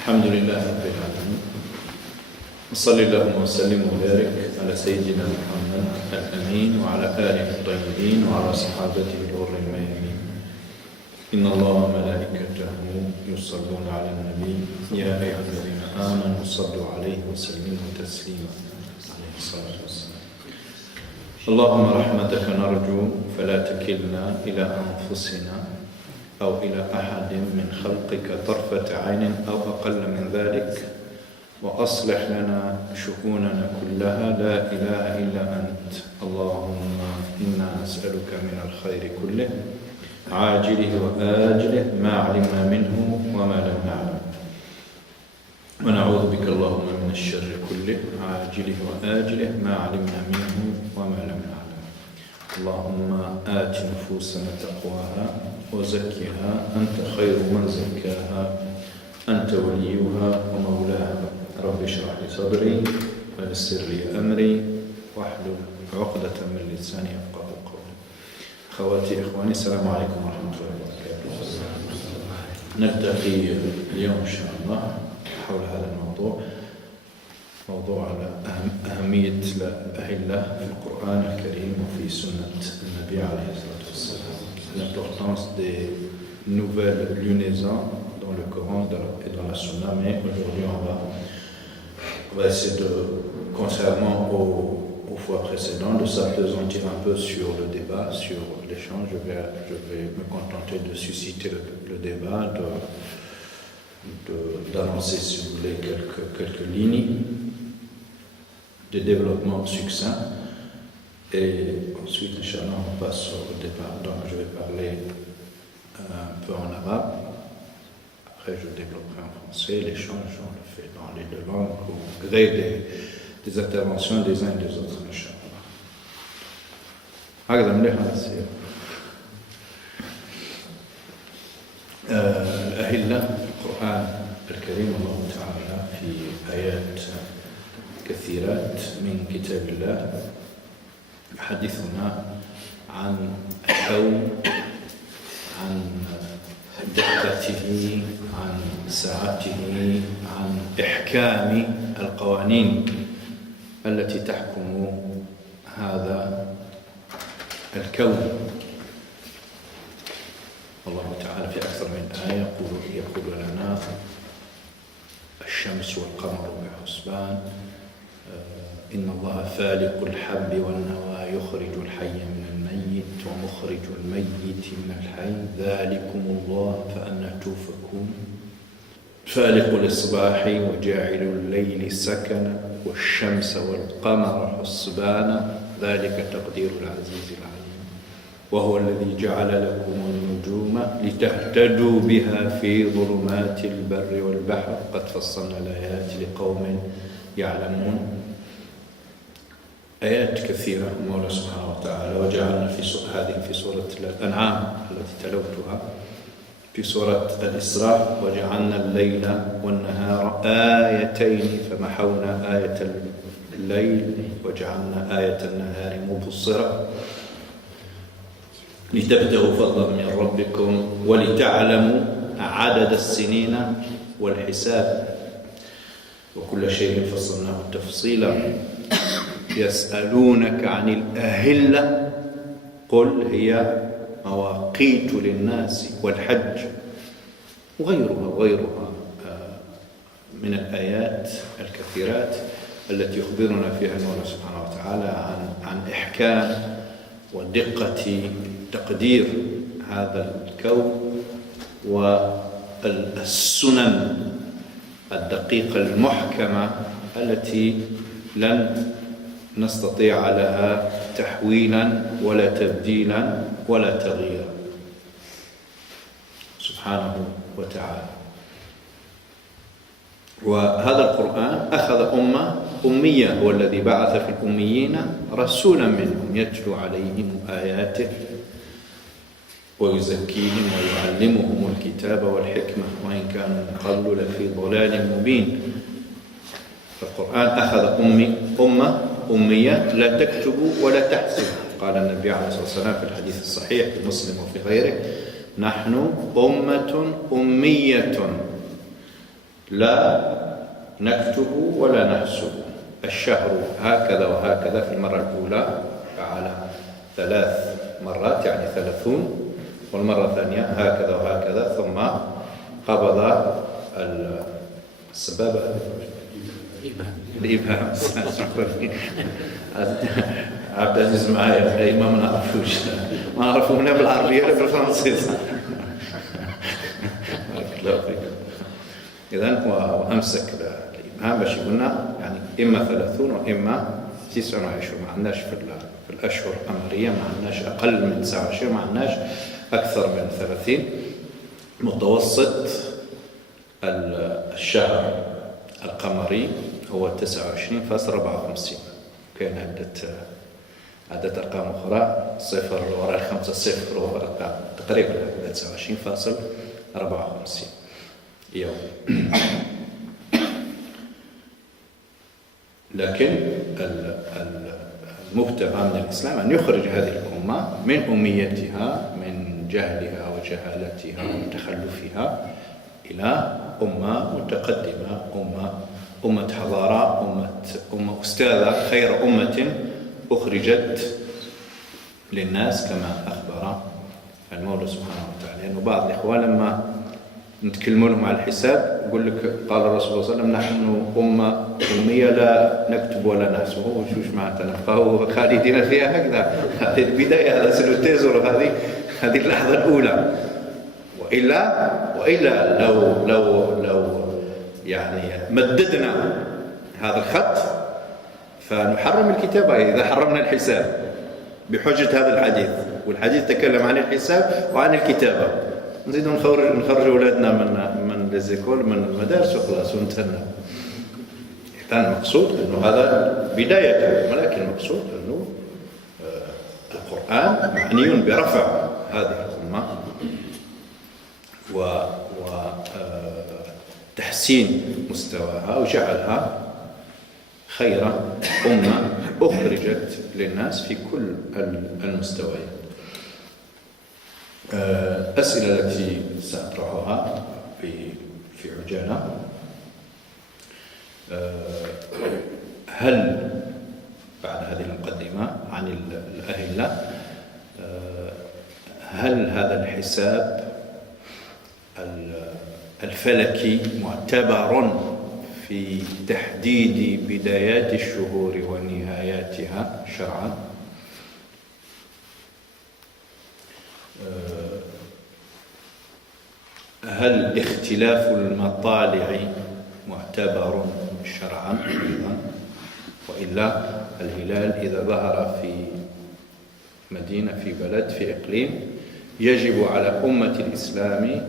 الحمد لله رب العالمين، وصلى اللهم وسلم وبارك على سيدنا محمد الأمين وعلى آله الطيبين وعلى صحابته الغر الميامين. إن الله وملائكته يصلون على النبي يا أيها الذين آمنوا صلوا عليه وسلموا تسليما عليه الصلاة والسلام. اللهم رحمتك نرجو فلا تكلنا إلى أنفسنا أو إلى أحد من خلقك طرفة عين أو أقل من ذلك، وأصلح لنا شؤوننا كلها لا إله إلا أنت. اللهم إنا نسألك من الخير كله عاجله وآجله ما علمنا منه وما لم نعلم، ونعوذ بك اللهم من الشر كله عاجله وآجله ما علمنا منه وما لم نعلم. اللهم آت نفوسنا تقواها وزكها أنت خير من زكاها أنت وليها ومولاها. رب اشرح لي صدري ويسر لي أمري واحلل عقدة من لساني يفقهوا قولي. أخواتي إخواني، السلام عليكم ورحمة الله وبركاته. نلتقي اليوم إن شاء الله حول هذا الموضوع، موضوع على أهمية الأهلة في القرآن الكريم وفي سنة النبي عليه الصلاة والسلام. L'importance des nouvelles lunaisons dans le Coran et dans la Sunna, mais aujourd'hui on va essayer de, concernant aux fois précédentes, de s'appesantir un peu sur le débat, sur l'échange. Je vais me contenter de susciter le débat, d'annoncer, si vous voulez, quelques lignes de développement succinct. Et ensuite, Inch'Allah, on passe au débat. Donc, je vais parler un peu en arabe. Après, je développerai en français. L'échange, on le fait dans les deux langues, au gré des interventions des uns et des autres, Inch'Allah. الأهلة في القرآن الكريم الله تعالى في آيات كثيرات من كتاب الله يحدثنا عن الكون، عن دقته، عن سعته، عن إحكام القوانين التي تحكم هذا الكون. الله تعالى في أكثر من آية يقول لنا الشمس والقمر بحسبان، إن الله فالق الحب والنوى يخرج الحي من الميت ومخرج الميت من الحي ذلكم الله فأنى توفكون فالق الإصباح وجاعل الليل سكنا والشمس والقمر حسبانا ذلك تقدير العزيز العليم وهو الذي جعل لكم النجوم لتهتدوا بها في ظلمات البر والبحر قد فصلنا الآيات لقوم يعلمون. آيات كثيرة مولى سبحانه وتعالى. وجعلنا هذه في سورة الأنعام التي تلوتها، في سورة الإسراء وجعلنا الليل والنهار آيتين فمحونا آية الليل وجعلنا آية النهار مبصرة لتبتغوا فضلا من ربكم ولتعلموا عدد السنين والحساب وكل شيء فصلناه تفصيلا. يسألونك عن الأهلة قل هي مواقيت للناس والحج وغيرها من الآيات الكثيرات التي يخبرنا فيها المولى سبحانه وتعالى عن إحكام ودقة تقدير هذا الكون والسنن الدقيقة المحكمة التي لن نستطيع لها تحويلا ولا تبديلا ولا تغييرا سبحانه وتعالى. وهذا القرآن أخذ أمية، هو الذي بعث في الأميين رسولا منهم يتلو عليهم آياته ويزكيهم ويعلمهم الكتاب والحكمة وإن كانوا من قبل لفي ضلال مبين. فالقرآن أخذ أمية لا تكتب ولا تحسب. قال النبي عليه الصلاة والسلام في الحديث الصحيح في مسلم وفي غيره: نحن أمة أمية لا نكتب ولا نحسب. الشهر هكذا وهكذا في المرة الأولى فعل 3 مرات يعني 30، والمرة الثانية هكذا وهكذا، ثم قبض السبابة الإبهام. عبد العزيز معايا ما نعرفوش، ما نعرفوه لا بالعربية ولا بالفرنسية. إذن وأمسك الإبهام باش يقولنا يعني إما 30 وإما 29. ما عندناش في الأشهر القمرية ما عندناش أقل من 29، ما عندناش أكثر من 30. متوسط الشهر القمري هو 29.54. كاين عدة أرقام أخرى، صفر وراء 5 صفر وراء تقريبا 29.54 يوم. لكن المبتغى من الإسلام أن يخرج هذه الأمة من أميتها، من جهلها وجهالتها وتخلفها، إلى أمة متقدمة، أمة حضارة، أمة أستاذة، خير أمة أخرجت للناس كما أخبر المولى سبحانه وتعالى. لأنه بعض الإخوان لما نتكلموا لهم على الحساب يقول لك قال الرسول صلى الله عليه وسلم نحن أمة أمية لا نكتب ولا نحسب. وش معناتها نبقى خالدين فيها هكذا؟ هذه البداية، هذا سنتزر، هذه اللحظة الأولى. وإلا لو يعني مددنا هذا الخط فنحرم الكتابة إذا حرمنا الحساب بحجة هذا الحديث، والحديث تكلم عن الحساب وعن الكتابة. نزيد نخرج أولادنا من ليزيكول، من المدارس، وخلاص وانتهينا. كان المقصود أنه هذا بداية، ولكن المقصود أنه القرآن معني برفع هذه الأمة وتحسين مستواها وجعلها خير أمة أخرجت للناس في كل المستويات. أسئلة التي سأطرحها في عجالة: هل بعد هذه المقدمة عن الأهلة هل هذا الحساب الفلكي معتبر في تحديد بدايات الشهور ونهاياتها شرعا؟ هل اختلاف المطالع معتبر شرعا أيضا؟ وإلا الهلال إذا ظهر في مدينة، في بلد، في إقليم، يجب على أمة الإسلام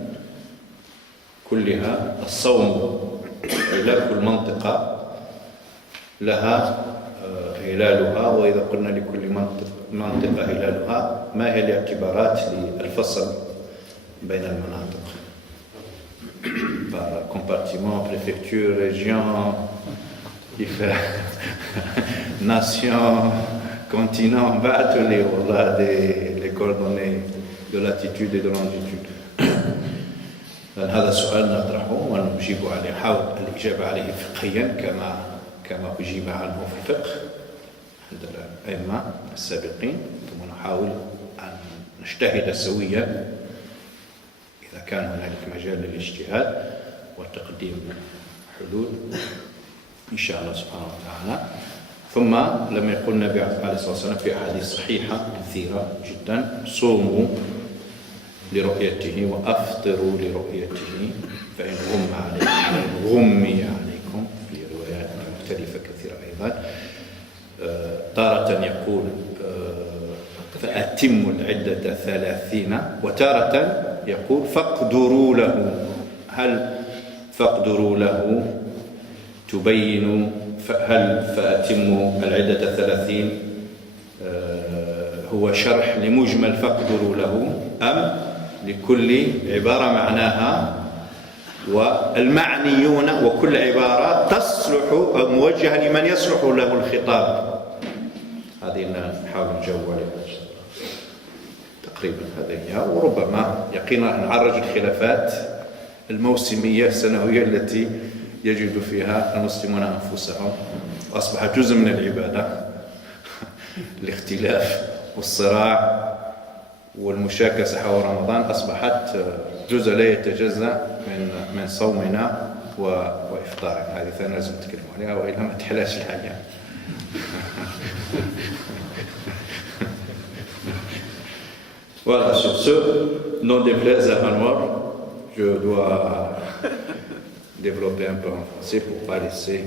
كلها الصوم. إلى كل منطقة لها هلالها، وإذا قلنا لكل منطقة هلالها، ما هي الاعتبارات للفصل بين المناطق؟ par compartiment, préfecture, région, nation, continent, les coordonnées de latitude et de longitude. هذا سؤال نطرحه ونجيب عليه، نحاول الإجابة عليه فقهيا كما أجيب عنه في الفقه عند الأئمة السابقين، ثم نحاول أن نجتهد سويا إذا كان هنالك مجال للاجتهاد وتقديم حلول إن شاء الله سبحانه وتعالى. ثم لما يقول النبي عليه الصلاة والسلام في أحاديث صحيحة كثيرة جدا: صوموا لرؤيته وأفطروا لرؤيته فإن غمي عليكم، في روايات مختلفة كثيرة أيضا. تارة يقول فأتموا العدة 30، وتارة يقول فاقدروا له. هل فاقدروا له تبين هل فأتموا العدة 30 هو شرح لمجمل فاقدروا له، أم لكل عبارة معناها والمعنيون وكل عبارة تصلح موجهة لمن يصلح له الخطاب؟ هذه نحاول نجاوب عليها تقريبا هذه هي. وربما يقينا نعرج الخلافات الموسمية السنوية التي يجد فيها المسلمون أنفسهم، وأصبح جزء من العبادة. الاختلاف والصراع والمشاكسة حول رمضان أصبحت جزء لا يتجزأ من صومنا وإفطارنا. هذه ثانية لازم نتكلم عليها وإلا ما تحلاش الحاجة. Voilà, sur ce, non déplaise à Anwar, je dois développer un peu en français pour ne pas laisser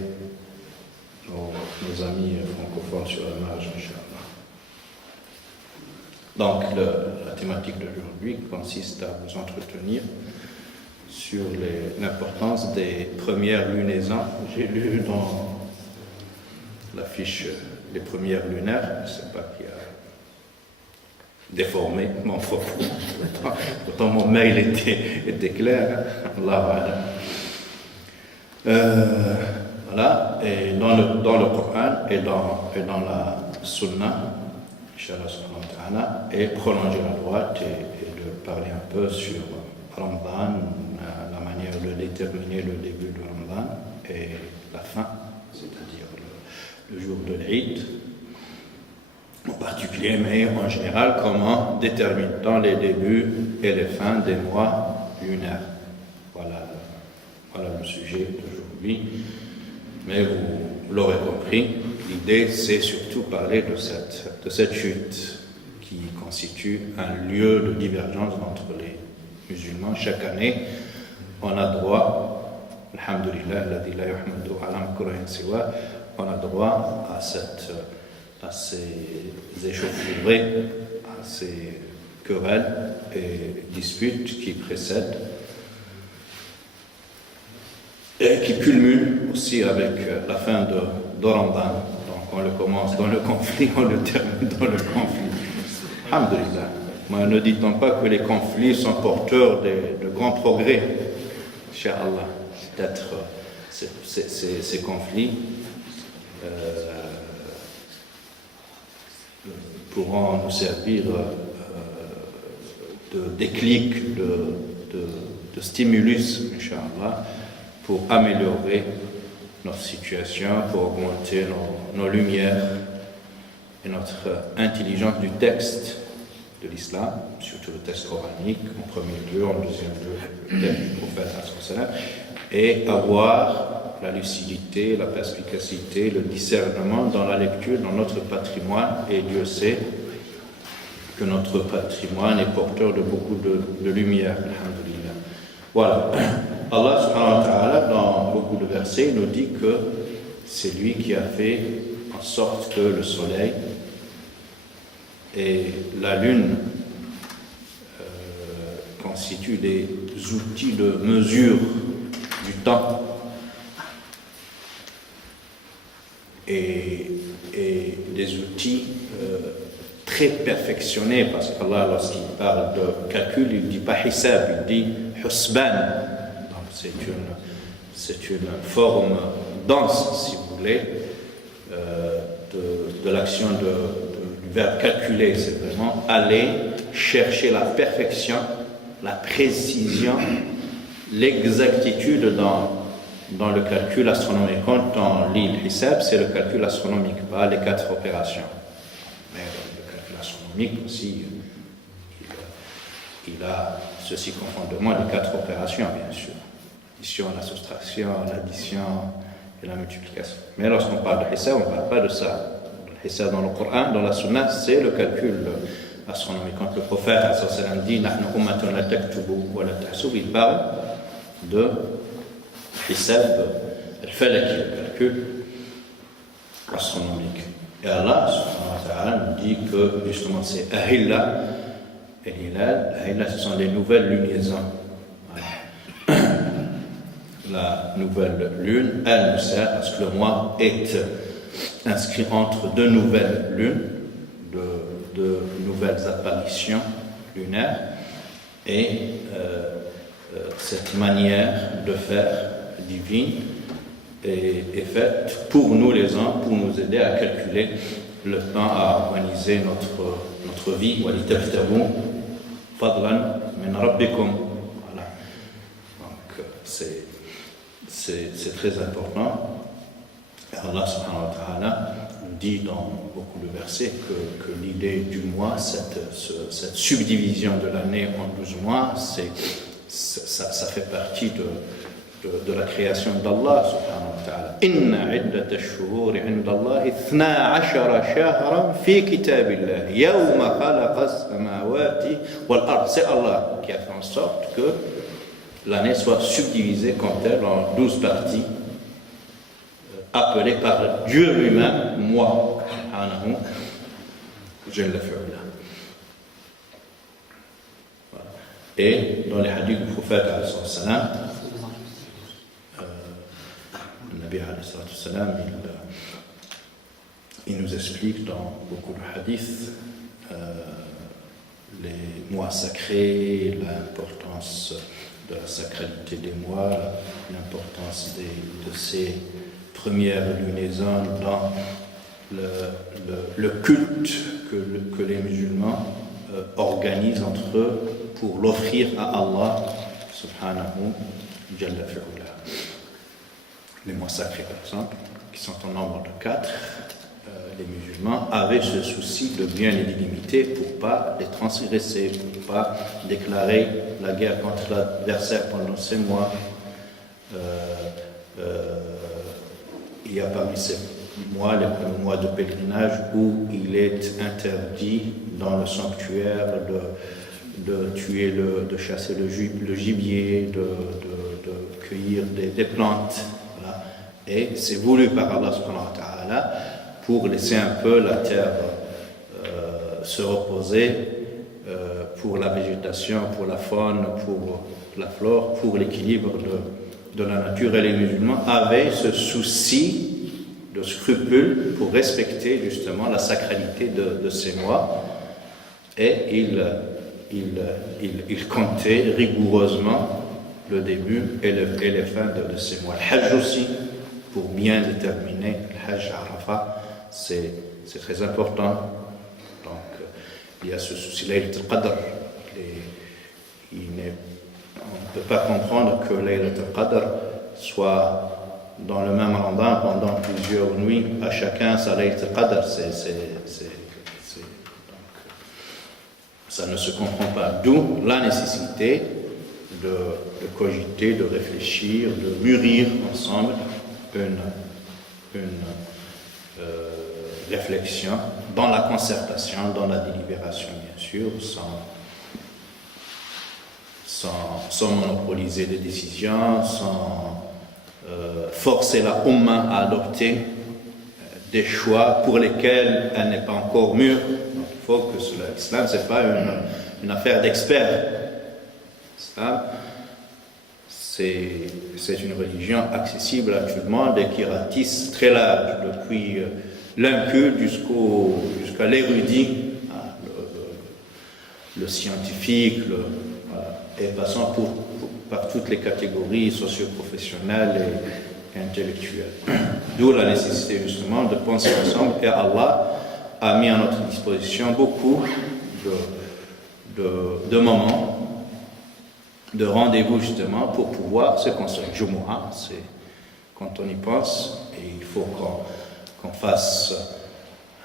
nos amis francophones sur la marge, Inch'Allah. Donc, la thématique d'aujourd'hui consiste à vous entretenir sur l'importance des premières lunaisons. J'ai lu dans la fiche les premières lunaires, je ne sais pas qui a déformé mon propos. Pourtant mon mail était clair. Allah voilà, et dans le Coran et dans la Sunna, Inch'Allah subhanahu wa ta'ala, et prolonger la droite et de parler un peu sur Ramadan, la manière de déterminer le début de Ramadan et la fin, c'est-à-dire le jour de l'Eid en particulier, mais en général, comment détermine-t-on les débuts et les fins des mois lunaires. Voilà le sujet d'aujourd'hui. Mais vous l'aurez compris, l'idée c'est surtout parler de cette chute qui constitue un lieu de divergence entre les musulmans. Chaque année, on a droit, alhamdulillah, alladhi la yuhmadu ala makruhin siwa, on a droit à ces échauffourées, à ces querelles et disputes qui précèdent et qui culminent aussi avec la fin de Ramadan. Donc on le commence dans le conflit, on le termine dans le conflit. Alhamdulillah. Mais ne dit-on pas que les conflits sont porteurs de grands progrès? Inch'Allah. Peut-être ces conflits pourront nous servir de déclic, de stimulus, Inch'Allah, pour améliorer notre situation, pour augmenter nos lumières et notre intelligence du texte de l'islam, surtout le texte coranique, en premier lieu, en deuxième lieu, le texte du prophète, et avoir la lucidité, la perspicacité, le discernement dans la lecture, dans notre patrimoine, et Dieu sait que notre patrimoine est porteur de beaucoup de lumière, alhamdulillah. Voilà. Allah subhanahu wa ta'ala, dans beaucoup de versets, nous dit que c'est lui qui a fait en sorte que le soleil et la lune constituent des outils de mesure du temps et des outils très perfectionnés, parce qu'Allah, lorsqu'il parle de calcul, il ne dit pas hisab, il dit husban. Donc c'est une forme dense, si vous voulez, de l'action du verbe calculer. C'est vraiment aller chercher la perfection, la précision, l'exactitude dans le calcul astronomique. Quand on lit le hisab, c'est le calcul astronomique, pas les 4 opérations. Mais le calcul astronomique aussi, il a ceci confondément les 4 opérations, bien sûr. L'addition, la soustraction, l'addition et la multiplication. Mais lorsqu'on parle de hisab, on ne parle pas de ça. Le hisab dans le Coran, dans la Sunna, c'est le calcul astronomique. Quand le prophète dit « Nahnu ummatun la taktubu wa la tahsubu », il parle de hisab al-falaki, le calcul astronomique. Et Allah subhanahu wa ta'ala nous dit que justement c'est ahilla et l'hilal. Ahilla, ce sont les nouvelles lunaisons. La nouvelle lune, elle nous sert parce que le mois est inscrit entre deux nouvelles lunes, de nouvelles apparitions lunaires, et cette manière de faire divine est faite pour nous les hommes, pour nous aider à calculer le temps, à organiser notre vie. وَلِتَبْتَغُوا فَضْلًا مِنْ رَبِّكُمْ. Voilà. Donc c'est très important. Allah subhanahu wa ta'ala dit dans beaucoup de versets que l'idée du mois, cette subdivision de l'année en 12 mois, ça fait partie de la création d'Allah subhanahu wa ta'ala. Inna iddata ash-shuhuri 'inda Allah 12 shahran fi kitabillah yawma khalaqa as-samawati wal ard. C'est Allah qui a fait en sorte que l'année soit subdivisée comme telle en 12 parties appelées par Dieu lui-même mois. Subhanahu jalla fi'ala. Et dans les hadiths du prophète alayhi salam, le Nabi alayhi salam, il nous explique dans beaucoup de hadiths les mois sacrés, l'importance de la sacralité des mois, l'importance de ces premières lunaisons dans le culte que les musulmans organisent entre eux pour l'offrir à Allah subhanahu jalla fi'ala. Les mois sacrés, par exemple, qui sont en nombre de 4, les musulmans avaient ce souci de bien les délimiter pour ne pas les transgresser, pour ne pas déclarer la guerre contre l'adversaire pendant ces mois. Il y a parmi ces mois le mois de pèlerinage où il est interdit dans le sanctuaire de tuer, de chasser le gibier, de cueillir des plantes. Voilà. Et c'est voulu par Allah subhanahu wa ta'ala pour laisser un peu la terre se reposer pour la végétation, pour la faune, pour la flore, pour l'équilibre de la nature. Et les musulmans avaient ce souci de scrupule pour respecter justement la sacralité de ces mois. Et ils comptaient rigoureusement le début et les fins de ces mois. Le Hajj aussi, pour bien déterminer le Hajj Arafat, c'est très important. Donc, il y a ce souci Laylat al-Qadr. On ne peut pas comprendre que Laylat al-Qadr soit dans le même Ramadan pendant plusieurs nuits, à chacun sa Laylat al-Qadr. Ça ne se comprend pas. D'où la nécessité de cogiter, de réfléchir, de mûrir ensemble une réflexion dans la concertation, dans la délibération, bien sûr, sans monopoliser les décisions, sans forcer la Ummah à adopter des choix pour lesquels elle n'est pas encore mûre. Donc, il faut que l'islam, ce n'est pas une affaire d'experts. L'islam, c'est une religion accessible à tout le monde et qui ratisse très large, depuis l'inculte jusqu'à l'érudit, le scientifique, voilà, et passant par toutes les catégories socio-professionnelles et intellectuelles. D'où la nécessité justement de penser ensemble, et Allah a mis à notre disposition beaucoup de moments, de rendez-vous justement pour pouvoir se construire. Jumu'ah, c'est quand on y pense, et il faut qu'on fasse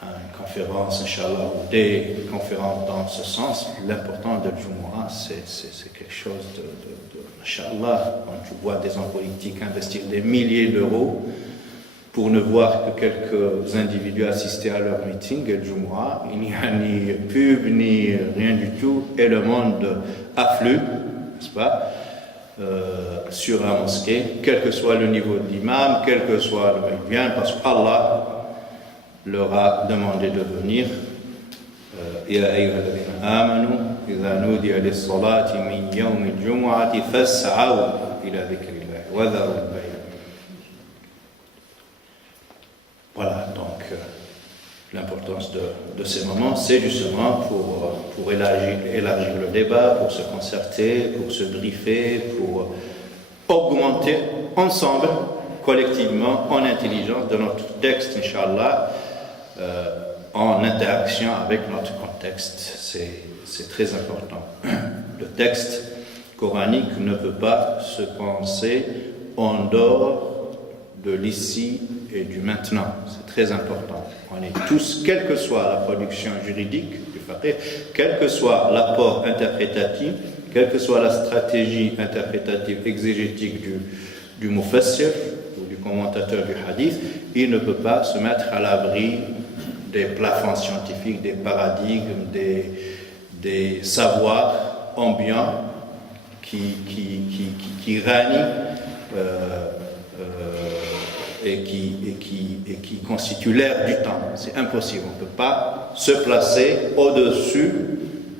une conférence, Inch'Allah, ou des conférences dans ce sens. L'important de Jumu'ah, c'est quelque chose de Inch'Allah, quand tu vois des hommes politiques investir des milliers d'euros pour ne voir que quelques individus assister à leur meeting, et Jumu'ah, il n'y a ni pub, ni rien du tout, et le monde afflue, n'est-ce pas, sur la mosquée, quel que soit le niveau de l'imam, quel que soit le bien, parce qu'Allah leur a demandé de venir. Ya ayyuhalladhina amanu idha nudiya lis-salati min yawmi al-jumu'ati fas'aw ila dhikrillah wa dharu al-bay'. Voilà, donc l'importance de ces moments, c'est justement pour élargir le débat, pour se concerter, pour se briefer, pour augmenter ensemble, collectivement, en intelligence de notre texte, Inch'Allah, en interaction avec notre contexte. C'est très important. Le texte coranique ne peut pas se penser en dehors de l'ici et du maintenant. C'est très important. On est tous, quelle que soit la production juridique du fiqh, quel que soit l'apport interprétatif, quelle que soit la stratégie interprétative exégétique du mufassir ou du commentateur du hadith, il ne peut pas se mettre à l'abri des plafonds scientifiques, des paradigmes, des savoirs ambiants qui règnent et qui constituent l'ère du temps. C'est impossible. On ne peut pas se placer au-dessus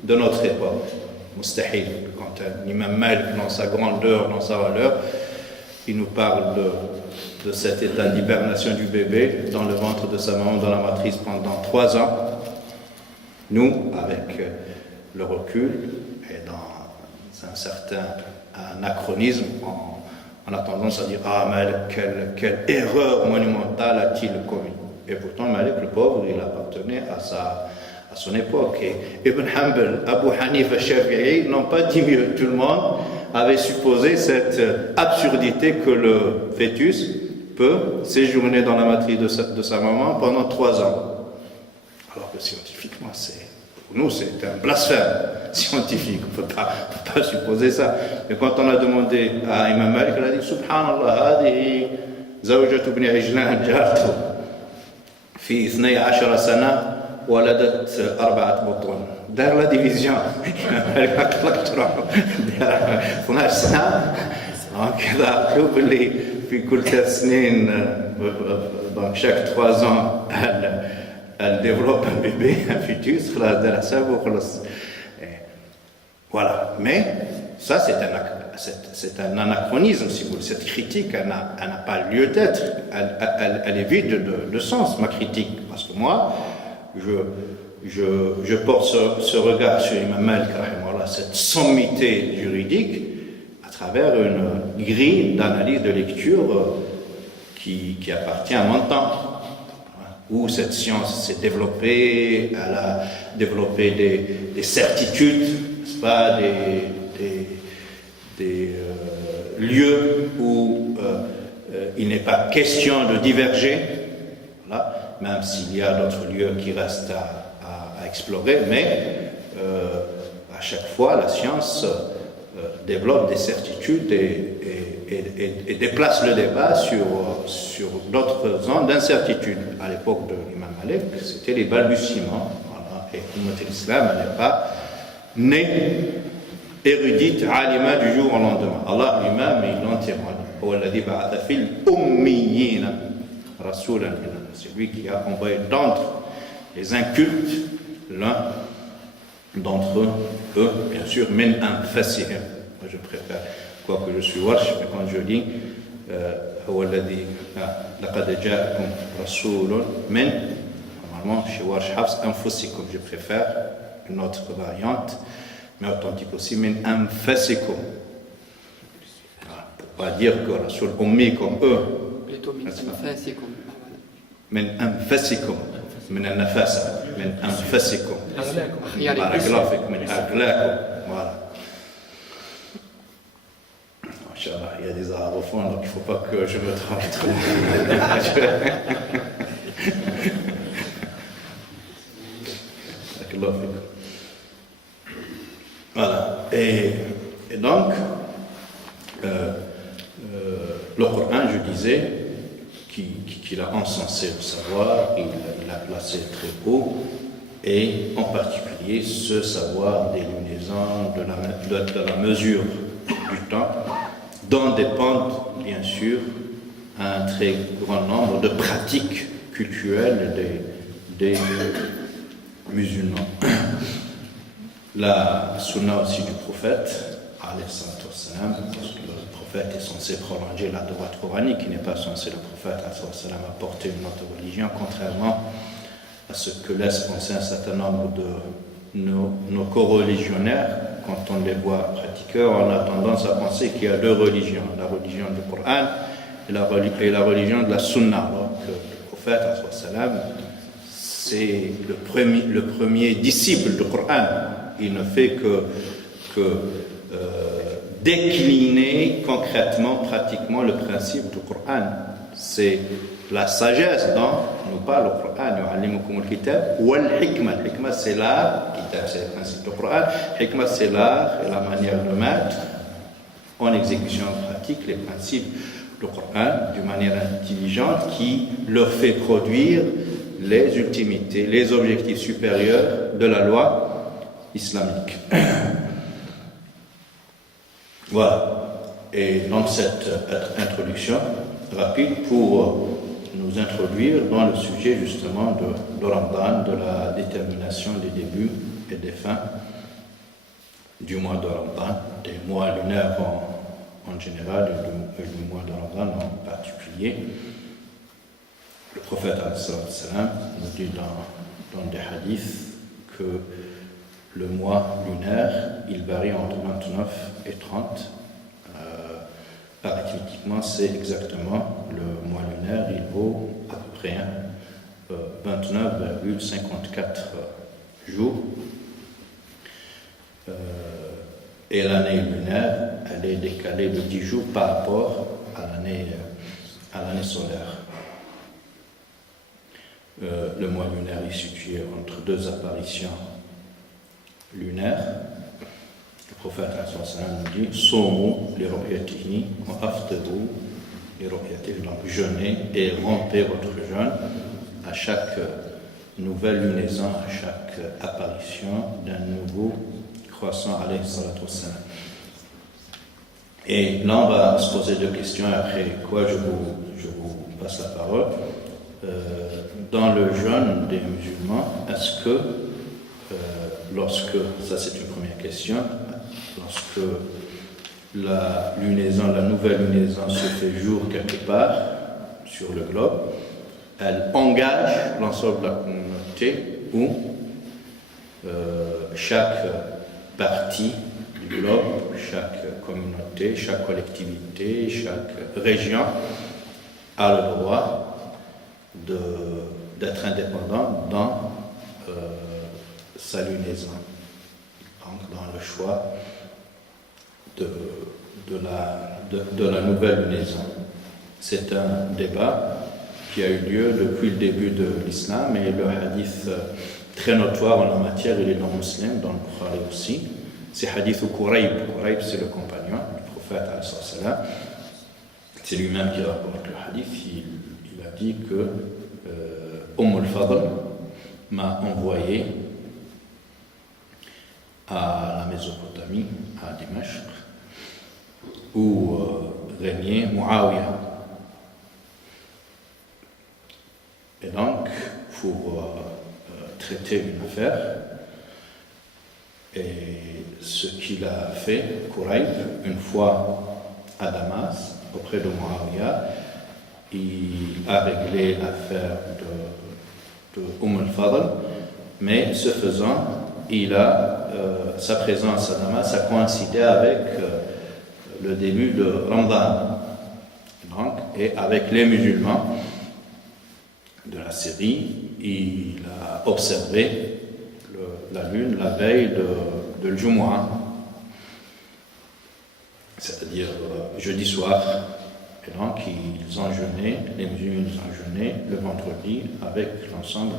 de notre époque. Mustahil. Quand un imam Malik, dans sa grandeur, dans sa valeur, il nous parle de cet état d'hibernation du bébé dans le ventre de sa maman, dans la matrice pendant 3 ans. Nous, avec le recul et dans un certain anachronisme, on a tendance à dire « Ah, Malik, quelle erreur monumentale a-t-il commis ?» Et pourtant, Malik, le pauvre, il appartenait à son époque. Et Ibn Hanbal, Abu Hanifa, Shafi'i n'ont pas dit mieux. Tout le monde avait supposé cette absurdité que le fœtus peut séjourner dans la matrice de sa maman pendant 3 ans. Alors que scientifiquement, pour nous, c'est un blasphème scientifique. On ne peut pas supposer ça. Mais quand on a demandé à Imam Malik, il a dit « Subhanallah, hadihi zawjatu ibn Ajlan jartu fi 12 sana waladat 4 butun ». دار la division. كذا شوف اللي في كل 3 سنين donc chaque 3 ans elle développe un bébé, un fœtus, خلاص دار حسابه وخلص. Voilà, mais ça c'est un anachronisme, si vous voulez. Cette critique, elle n'a pas lieu d'être, elle est vide de sens, ma critique, parce que moi, je porte ce regard sur Imam Malik, cette sommité juridique, à travers une grille d'analyse de lecture qui appartient à mon temps, où cette science s'est développée, elle a développé des certitudes, n'est-ce pas, des lieux où il n'est pas question de diverger, voilà, même s'il y a d'autres lieux qui restent à explorer, mais à chaque fois la science développe des certitudes et déplace le débat sur d'autres zones d'incertitude. À l'époque de l'imam Malik, c'était les balbutiements, voilà, et l'islam n'est pas né érudite, alima du jour au lendemain. Allah lui-même, il en témoigne. C'est lui qui a envoyé d'entre les incultes, l'un d'entre eux, bien sûr, min anfasihim. Moi je préfère, quoique je suis warsh, mais quand je dis laqad ja'akum rasulun min, normalement chez warsh hafs anfusikum, je préfère une autre variante, mais authentique aussi, min anfasikum. Pour ne pas dire que rasul ummi comme eux. Plutôt min anfasikum. Min anfasikum. من النفاسة من أنفسكم بارك الله فيكم من أغلاكم voilà. Inch'Allah, il y a des arabophones, donc il ne faut pas que je me trompe trop. Voilà. Et donc, le Coran, je disais, qu'il a encensé le savoir, il l'a placé très haut, et en particulier ce savoir des lunaisons, de la mesure du temps, dont dépendent bien sûr un très grand nombre de pratiques culturelles des musulmans. La sunna aussi du prophète, alayhi salatu wassalam, parce que le prophète est censé prolonger la droite coranique, il n'est pas censé, le prophète apporter une autre religion, contrairement à ce que laisse penser un certain nombre de nos co-religionnaires. Quand on les voit pratiquer, on a tendance à penser qu'il y a 2 religions, la religion du Coran et la religion de la Sunna. Alors que le prophète, c'est le premier disciple du Coran. Il ne fait que décliner concrètement, pratiquement le principe du Coran. C'est la sagesse dont nous parle le Coran. يعلمكم الكتاب والحكمة. الحكمة c'est l'art, kitab c'est le principe du Coran, hikmah c'est l'art et la manière de mettre en exécution pratique les principes du Coran d'une manière intelligente qui leur fait produire les ultimités, les objectifs supérieurs de la loi islamique. Voilà. Et donc cette introduction rapide pour nous introduire dans le sujet justement de Ramadan, de la détermination des débuts et des fins du mois de Ramadan, des mois lunaires en général et du mois de Ramadan en particulier. Le prophète nous dit dans des hadiths que le mois lunaire, il varie entre 29 et 30. Arithmétiquement, c'est exactement le mois lunaire, il vaut à peu près 29,54 jours. Et l'année lunaire, elle est décalée de 10 jours par rapport à l'année solaire. Le mois lunaire est situé entre deux apparitions lunaires. Le prophète nous dit Somu li ru'yatihi wa aftiru li ru'yatihi. Donc jeûnez et rompez votre jeûne à chaque nouvelle lunaison, à chaque apparition d'un nouveau croissant alayhi salatu wassalam. Et là on va se poser deux questions, après quoi je vous passe la parole. Dans le jeûne des musulmans, est-ce que lorsque, ça c'est une première question, lorsque la nouvelle lunaison se fait jour quelque part sur le globe, elle engage l'ensemble de la communauté ou chaque partie du globe, chaque communauté, chaque collectivité, chaque région a le droit d'être indépendant dans sa lunaison, donc dans le choix de la nouvelle lunaison. C'est un débat qui a eu lieu depuis le début de l'islam, et le hadith très notoire en la matière, il est dans Muslim, dans le Bukhari aussi. C'est hadith Quraib. Quraib, c'est le compagnon du prophète alayhi salam. C'est lui-même qui rapporte le hadith. Il a dit que al-Fadl m'a envoyé à la Mésopotamie, à Dimashq, où régnait Muawiyah. Et donc, pour traiter une affaire, et ce qu'il a fait, Quraib, une fois à Damas, auprès de Muawiyah, il a réglé l'affaire de al-Fadl, mais ce faisant, sa présence à Damas a coïncidé avec le début de Ramadan, donc, et avec les musulmans de la Syrie, il a observé la lune la veille de l'Jumu'ah, c'est-à-dire jeudi soir. Et donc ils ont jeûné, les musulmans ont jeûné le vendredi avec l'ensemble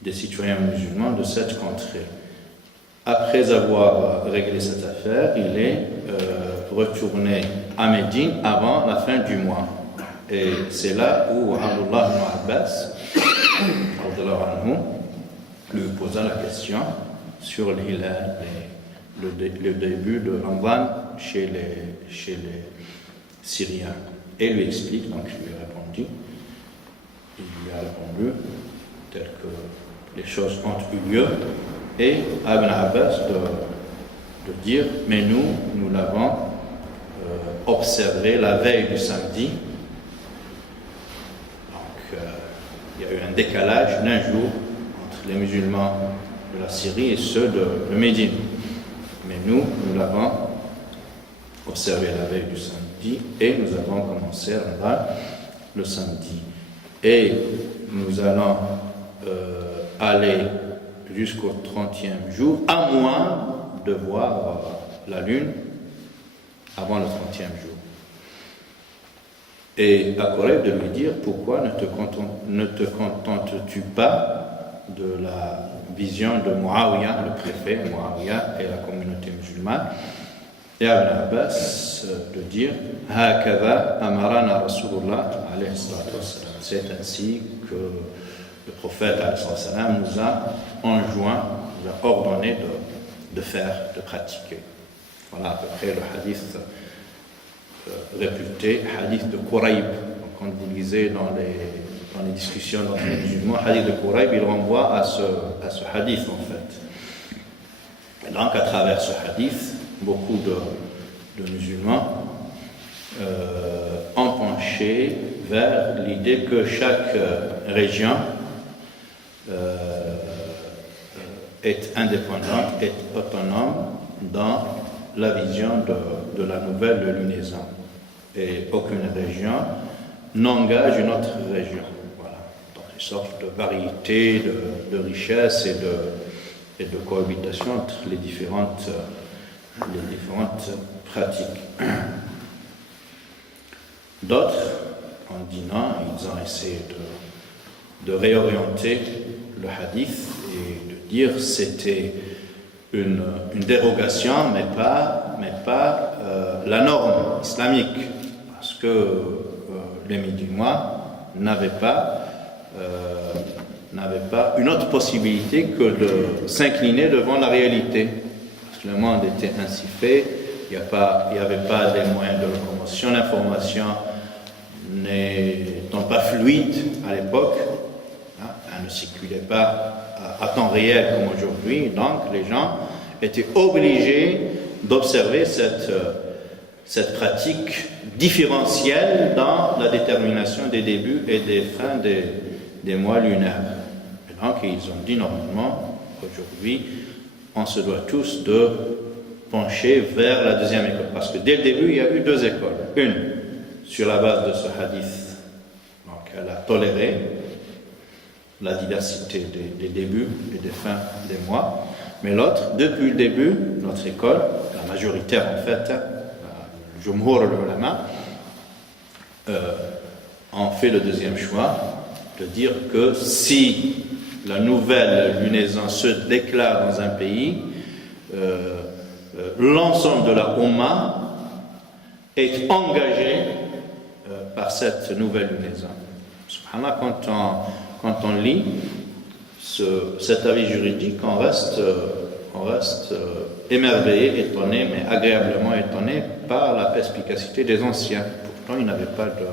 des citoyens musulmans de cette contrée. Après avoir réglé cette affaire, il est retourné à Médine avant la fin du mois. Et c'est là où Abdullah ibn Abbas lui posa la question sur le début de Ramadan chez les Syriens. Et lui explique, donc il lui a répondu tel que les choses ont eu lieu, et à Ibn Abbas de dire, mais nous l'avons observé la veille du samedi. Donc il y a eu un décalage d'un jour entre les musulmans de la Syrie et ceux de Médine. Mais nous l'avons observé la veille du samedi, et nous avons commencé Ramadan le samedi. Et nous allons aller jusqu'au 30e jour, à moins de voir la lune avant le 30e jour. Et à Quraib de lui dire pourquoi ne te contentes-tu pas de la vision de Muawiyah, le préfet Muawiyah et la communauté musulmane. Et Ibn Abbas de dire Hakadha amarana Rasulullah alayhi salatu wassalam. C'est ainsi que le prophète alayhi salatu wassalam nous a enjoint, nous a ordonné de faire, de pratiquer. Voilà à peu près le hadith réputé, hadith de Quraib. Donc, quand vous lisez dans les discussions entre les musulmans, hadith de Quraib, il renvoie à ce hadith en fait. Et donc à travers ce hadith, beaucoup de musulmans ont penché vers l'idée que chaque région est indépendante, est autonome dans la vision de la nouvelle lunaison. Et aucune région n'engage une autre région. Voilà. Donc une sorte de variété, de richesse et de cohabitation entre les différentes pratiques. D'autres, en disant, ils ont essayé de réorienter le hadith et de dire c'était une dérogation, mais pas la norme islamique, parce que les musulmans n'avaient pas une autre possibilité que de s'incliner devant la réalité. Parce que le monde était ainsi fait, il n'y avait pas des moyens de locomotion, l'information n'étant pas fluide à l'époque, elle ne circulait pas à temps réel comme aujourd'hui, donc les gens étaient obligés d'observer cette pratique différentielle dans la détermination des débuts et des fins des mois lunaires. Et donc ils ont dit normalement, aujourd'hui, on se doit tous de pencher vers la deuxième école. Parce que dès le début, il y a eu deux écoles. Une, sur la base de ce hadith. Donc elle a toléré la diversité des débuts et des fins des mois. Mais l'autre, depuis le début, notre école, la majoritaire en fait, le Jumhur al-Ulama, ont fait le deuxième choix de dire que si la nouvelle lunaison se déclare dans un pays, l'ensemble de la Ummah est engagé par cette nouvelle lunaison. Subhanallah, quand on lit cet avis juridique, on reste émerveillé, étonné, mais agréablement étonné par la perspicacité des anciens. Pourtant, ils n'avaient pas de...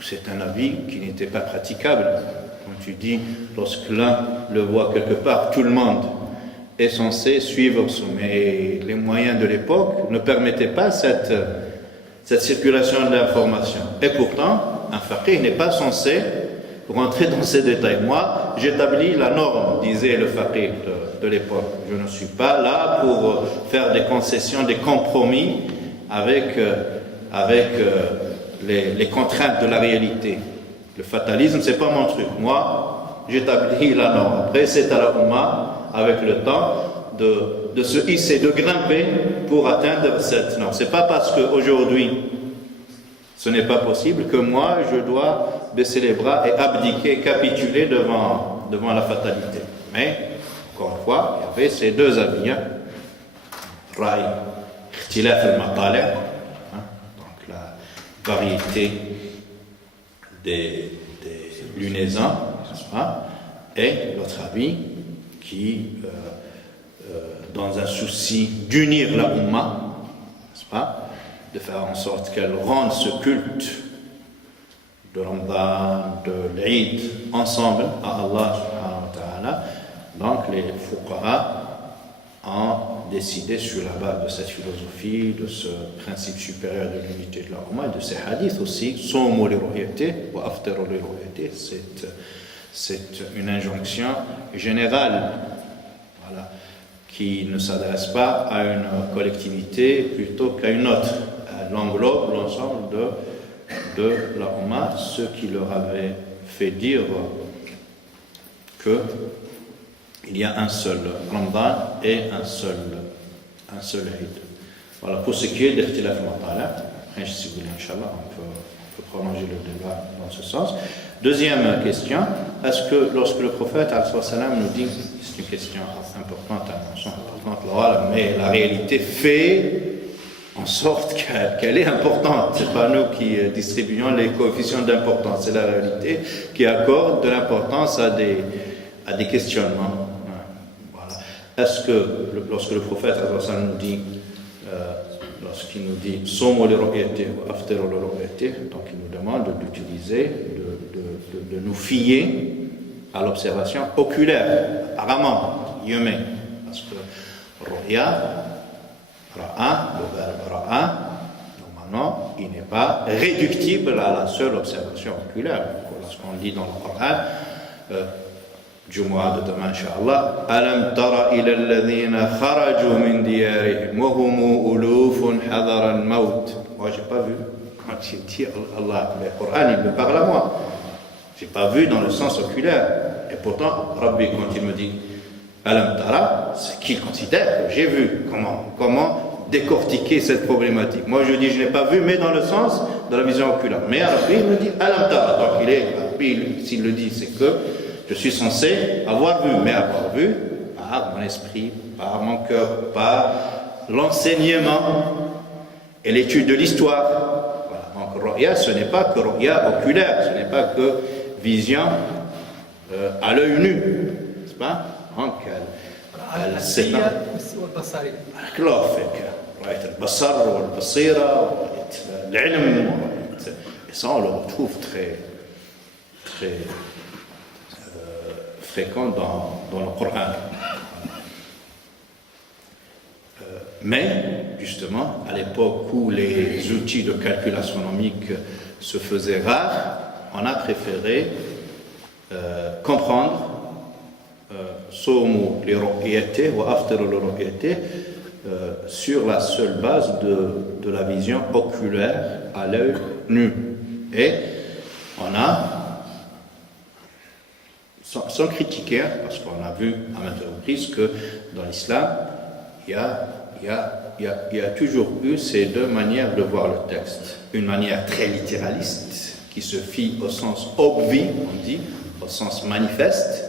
C'est un avis qui n'était pas praticable. Quand tu dis, lorsque l'un le voit quelque part, tout le monde est censé suivre ce. Mais les moyens de l'époque ne permettaient pas cette circulation de l'information. Et pourtant, un faqih n'est pas censé rentrer dans ces détails. Moi, j'établis la norme, disait le faqih de l'époque. Je ne suis pas là pour faire des concessions, des compromis avec les contraintes de la réalité. Le fatalisme, c'est pas mon truc. Moi, j'établis la norme. Après, c'est à la Ummah, avec le temps, de se hisser, de grimper pour atteindre cette norme. C'est pas parce qu'aujourd'hui, ce n'est pas possible que moi, je dois baisser les bras et abdiquer, capituler devant la fatalité. Mais, encore une fois, il y avait ces deux avis. Ra'i, ikhtilaf al-matali', donc la variété des lunaisons, n'est-ce pas, et l'autre avis qui, dans un souci d'unir la Ummah, n'est-ce pas, de faire en sorte qu'elle rende ce culte de Ramadan, de l'Eid, ensemble à Allah subhanahu wa ta'ala. Donc les fuqaha ont décidé sur la base de cette philosophie, de ce principe supérieur de l'unité de la Ummah, et de ces hadiths aussi, Sumu li ru'yati wa aftiru li ru'yati, c'est une injonction générale, voilà, qui ne s'adresse pas à une collectivité plutôt qu'à une autre. Elle englobe l'ensemble de la Ummah, ce qui leur avait fait dire qu'il y a un seul Ramadan et un seul Eid. Voilà, pour ce qui est d'Ikhtilaf al-Matala', si vous voulez, Inch'Allah, on peut prolonger le débat dans ce sens. Deuxième question, est-ce que lorsque le prophète nous dit, c'est une question importante, mais la réalité fait en sorte qu'elle est importante. Ce n'est pas nous qui distribuons les coefficients d'importance, c'est la réalité qui accorde de l'importance à des questionnements. Voilà. Est-ce que lorsque le prophète nous dit, lorsqu'il nous dit Somo li ru'yati wa aftiru li ru'yati, donc il nous demande d'utiliser, de nous fier à l'observation oculaire, apparemment, humain, parce que ru'ya, ra'a, le verbe ra'a, normalement, il n'est pas réductible à la seule observation oculaire. Lorsqu'on dit dans le Coran, Jumu'ah de demain, Inch'Allah, Alam tara ila alladhina kharaju min diyarihim wa hum ulufun hadara al-maut. Moi, j'ai pas vu. Quand il dit Allah, le Coran, il me parle à moi. J'ai pas vu dans le sens oculaire. Et pourtant, Rabbi, quand il me dit Alam tara, c'est qu'il considère que j'ai vu. Comment décortiquer cette problématique? Moi, je dis, je n'ai pas vu, mais dans le sens de la vision oculaire. Mais Rabbi, il me dit Alam tara. Donc, s'il le dit, c'est que je suis censé avoir vu, mais avoir vu par mon esprit, par mon cœur, par l'enseignement et l'étude de l'histoire. Voilà. Donc, ru'ya, ce n'est pas que ru'ya oculaire, ce n'est pas que vision à l'œil nu, n'est-ce pas? Donc, c'est et ça, on le retrouve très fréquent dans le Coran. Mais, justement, à l'époque où les outils de calcul astronomique se faisaient rares, on a préféré comprendre Somu li ru'yati wa aftiru li ru'yati sur la seule base de la vision oculaire à l'œil nu. Et on a, sans critiquer, parce qu'on a vu à maintes reprises que dans l'islam, il y a toujours eu ces deux manières de voir le texte. Une manière très littéraliste, qui se fie au sens obvi, on dit, au sens manifeste,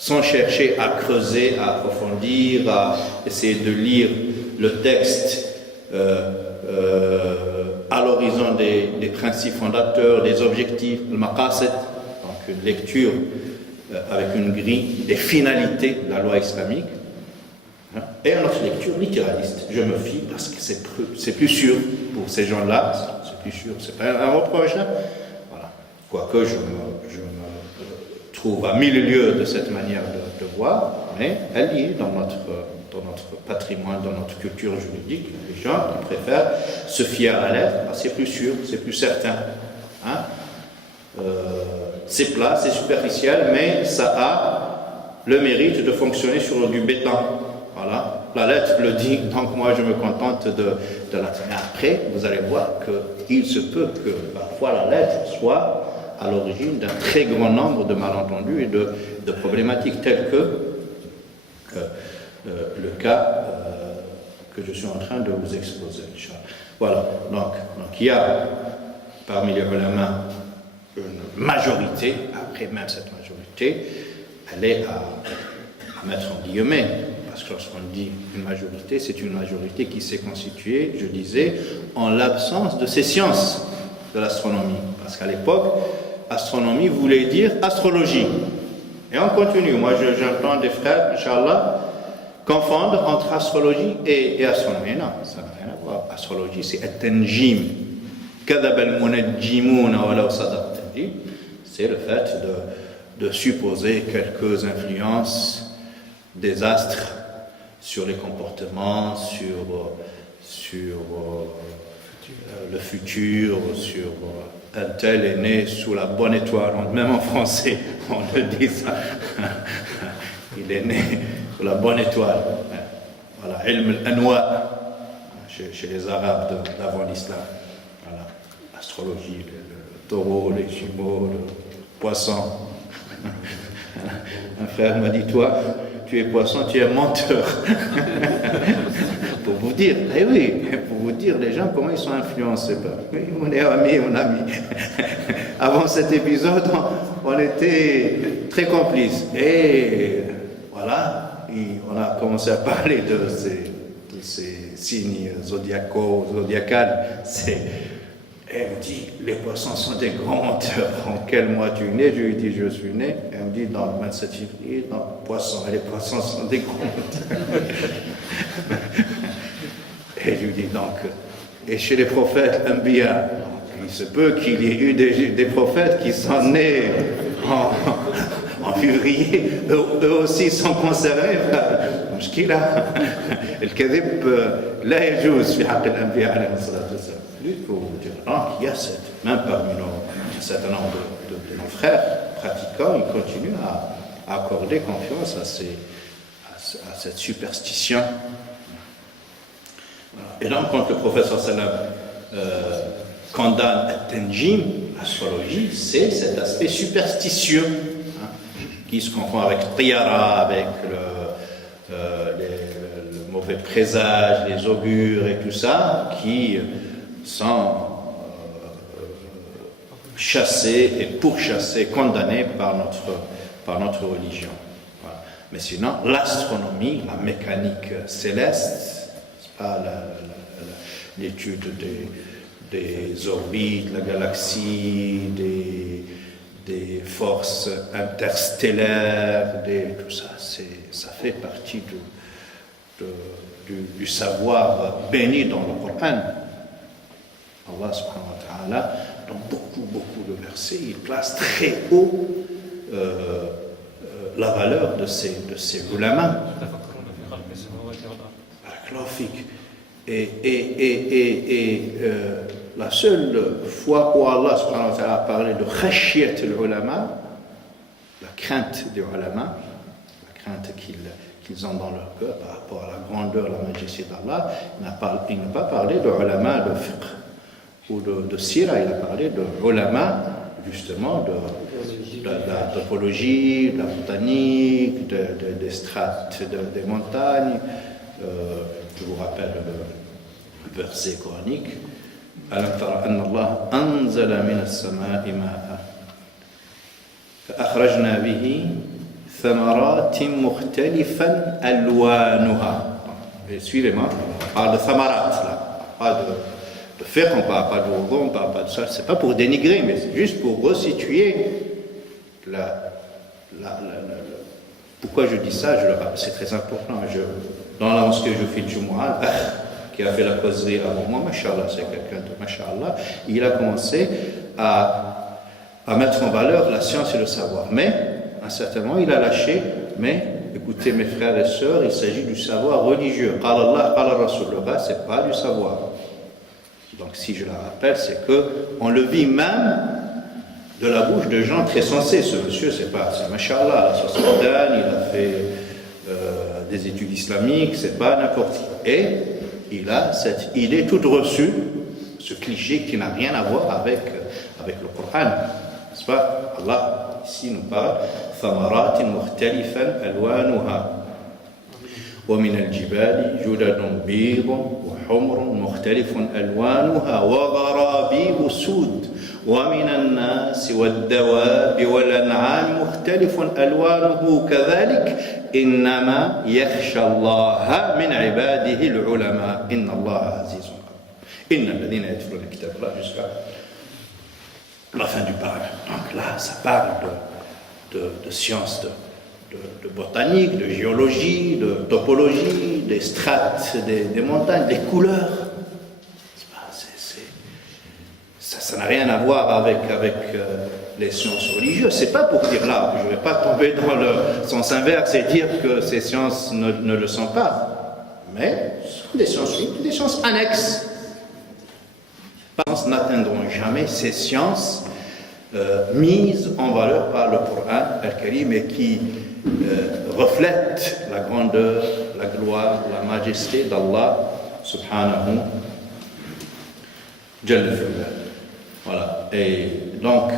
sans chercher à creuser, à approfondir, à essayer de lire le texte à l'horizon des principes fondateurs, des objectifs, le maqasid, donc une lecture avec une grille des finalités de la loi islamique, et une autre lecture littéraliste. Je me fie parce que c'est plus sûr pour ces gens-là, c'est plus sûr, c'est pas un reproche, hein? Voilà. Quoique je me trouve à mille lieues de cette manière de voir, mais elle y est dans notre patrimoine, dans notre culture juridique. Les gens qui préfèrent se fier à la lettre, c'est plus sûr, c'est plus certain. Hein? C'est plat, c'est superficiel, mais ça a le mérite de fonctionner sur du béton. Voilà, la lettre le dit, donc moi je me contente de la tenir. Mais après, vous allez voir qu'il se peut que parfois la lettre soit à l'origine d'un très grand nombre de malentendus et de problématiques telles que le cas que je suis en train de vous exposer. Voilà, donc il y a parmi les ulama une majorité, après même cette majorité, elle est à mettre en guillemets, parce que lorsqu'on dit une majorité, c'est une majorité qui s'est constituée, je disais, en l'absence de ces sciences de l'astronomie. Parce qu'à l'époque, astronomie voulait dire astrologie. Et on continue. Moi, j'entends des frères, Inch'Allah, confondre entre astrologie et astronomie. Non, ça n'a rien à voir. Astrologie, c'est at-tanjim. Kadhab al-munajjimun wa law sadaqta. C'est le fait de supposer quelques influences des astres sur les comportements, sur le futur, sur un tel est né sous la bonne étoile. Même en français, on le dit ça. Il est né sous la bonne étoile. Voilà, ilm al-anwa chez les Arabes d'avant l'islam. Voilà, l'astrologie, le taureau, les jumeaux, le poisson. Un frère m'a dit, toi, tu es poisson, tu es menteur. pour vous dire, eh oui, pour vous dire les gens comment ils sont influencés par. Oui, on est amis, on a mis. Avant cet épisode, on était très complices. Et voilà, on a commencé à parler de ces signes zodiacales. Et elle me dit, les poissons sont des grands menteurs. En quel mois tu es né? Je lui dis, je suis né. Elle me dit, dans le 27 février, dans le poisson. Et les poissons sont des grands menteurs. Et je lui dis, donc, et chez les prophètes, Anbiya, il se peut qu'il y ait eu des prophètes qui sont nés en février, eux aussi sont concernés. مشكلة الكذب لا يجوز في حق الأنبياء عليهم الصلاة والسلام. Il faut dire qu'il y a même parmi un certain nombre de nos frères pratiquants, ils continuent à accorder confiance à cette superstition. Et donc, quand le professeur sallam condamne At-Tanjim, l'astrologie, c'est cet aspect superstitieux qui se confond avec Tiyara, avec le mauvais présage, les augures et tout ça, qui sont chassés et pourchassés, condamnés par notre religion. Voilà. Mais sinon, l'astronomie, la mécanique céleste, c'est pas l'étude des orbites, la galaxie, des forces interstellaires, tout ça, ça fait partie du savoir béni dans le Coran. Allah subhanahu wa ta'ala, dans beaucoup de versets, il place très haut la valeur de ces ulama. Et la seule fois où Allah subhanahu wa ta'ala a parlé de khashiyat al-ulama, la crainte des ulama, la crainte qu'ils ont dans leur cœur par rapport à la grandeur, la majesté d'Allah, il n'a pas parlé de ulama de fiqh ou de sira, il a parlé de ulama justement de la topologie, de la botanique, des strates des montagnes. Je vous rappelle le verset coranique. ألم تر أن الله أنزل من السماء ماء فأخرجنا به ثمرات مختلفا ألوانها. Suivez-moi, on parle de thamarat là, pas de fiqh, on parle pas de wudu, on parle pas de ça. C'est pas pour dénigrer, mais c'est juste pour resituer pourquoi je dis ça. C'est très important. Dans la mosquée, je fais le Jumu'ah, qui a fait la causerie avant moi, mashallah, c'est quelqu'un de mashallah, il a commencé à mettre en valeur la science et le savoir. Mais, à un certain moment, il a lâché, mais, écoutez mes frères et sœurs, il s'agit du savoir religieux. Qala Allah, qala Rasul, le reste, c'est pas du savoir. Donc, si je la rappelle, c'est qu'on le vit même de la bouche de gens très sensés. Ce monsieur, c'est mashallah, à 60 ans, il a fait des études islamiques, c'est pas n'importe qui. Et il a cette idée toute reçue, ce cliché qui n'a rien à voir avec le Coran. N'est-ce pas? Allah, ici, nous parle ثمرات مختلفا ألوانها ومن الجبال جدد بيض وحمر مختلف ألوانها وغرابيب سود ومن الناس والدواب والأنعام مختلف ألوانه كذلك إنما يخشى الله من عباده العلماء إن الله عزيز إن الذين يتلون كتاب الله jusqu'à la fin du paragraphe. Donc là, ça parle de sciences, de botanique, de géologie, de topologie, des strates des montagnes, des couleurs. Ça n'a rien à voir avec les sciences religieuses. C'est pas pour dire là, je ne vais pas tomber dans le sens inverse et dire que ces sciences ne le sont pas. Mais ce sont des sciences, des sciences annexes. Les sciences n'atteindront jamais ces sciences mises en valeur par le Coran al-Karim et qui reflètent la grandeur, la gloire, la majesté d'Allah subhanahu jalla fi'ala. Voilà. Et donc,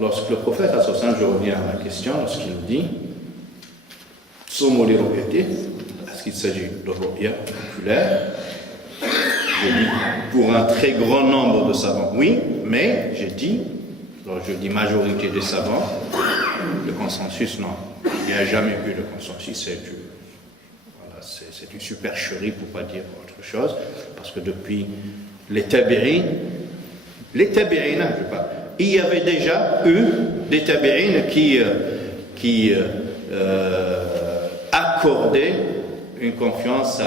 lorsque le prophète, je reviens à ma question, lorsqu'il nous dit Somo li ru'yati, est-ce qu'il s'agit de ru'ya oculaire J'ai dit pour un très grand nombre de savants, oui, mais j'ai dit, alors je dis majorité des savants, le consensus, non. Il n'y a jamais eu de consensus, c'est une supercherie pour ne pas dire autre chose, parce que depuis les tabi'in, je sais pas, il y avait déjà eu des tabi'in qui accordaient une confiance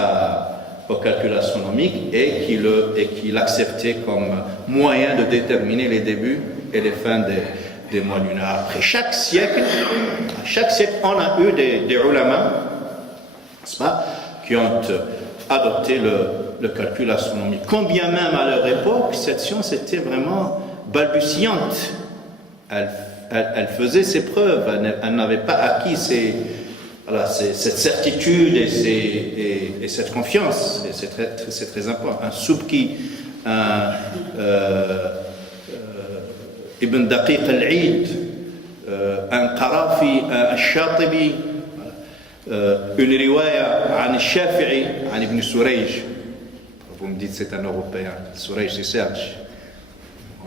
au calcul astronomique et qui l'acceptaient comme moyen de déterminer les débuts et les fins des mois lunaires. Après chaque siècle, on a eu des ulama, n'est-ce pas, qui ont adopté le calcul astronomique. Combien même à leur époque, cette science était vraiment balbutiante. Elle faisait ses preuves, elle n'avait pas acquis cette certitude et cette confiance. Et c'est très important. Un Subki, Ibn Daqiq al-Eid, un Qarafi, un Shatibi, une riwaya an Shafi'i, an Ibn Surayj. Vous me dites c'est un Européen, Surayj c'est Serge.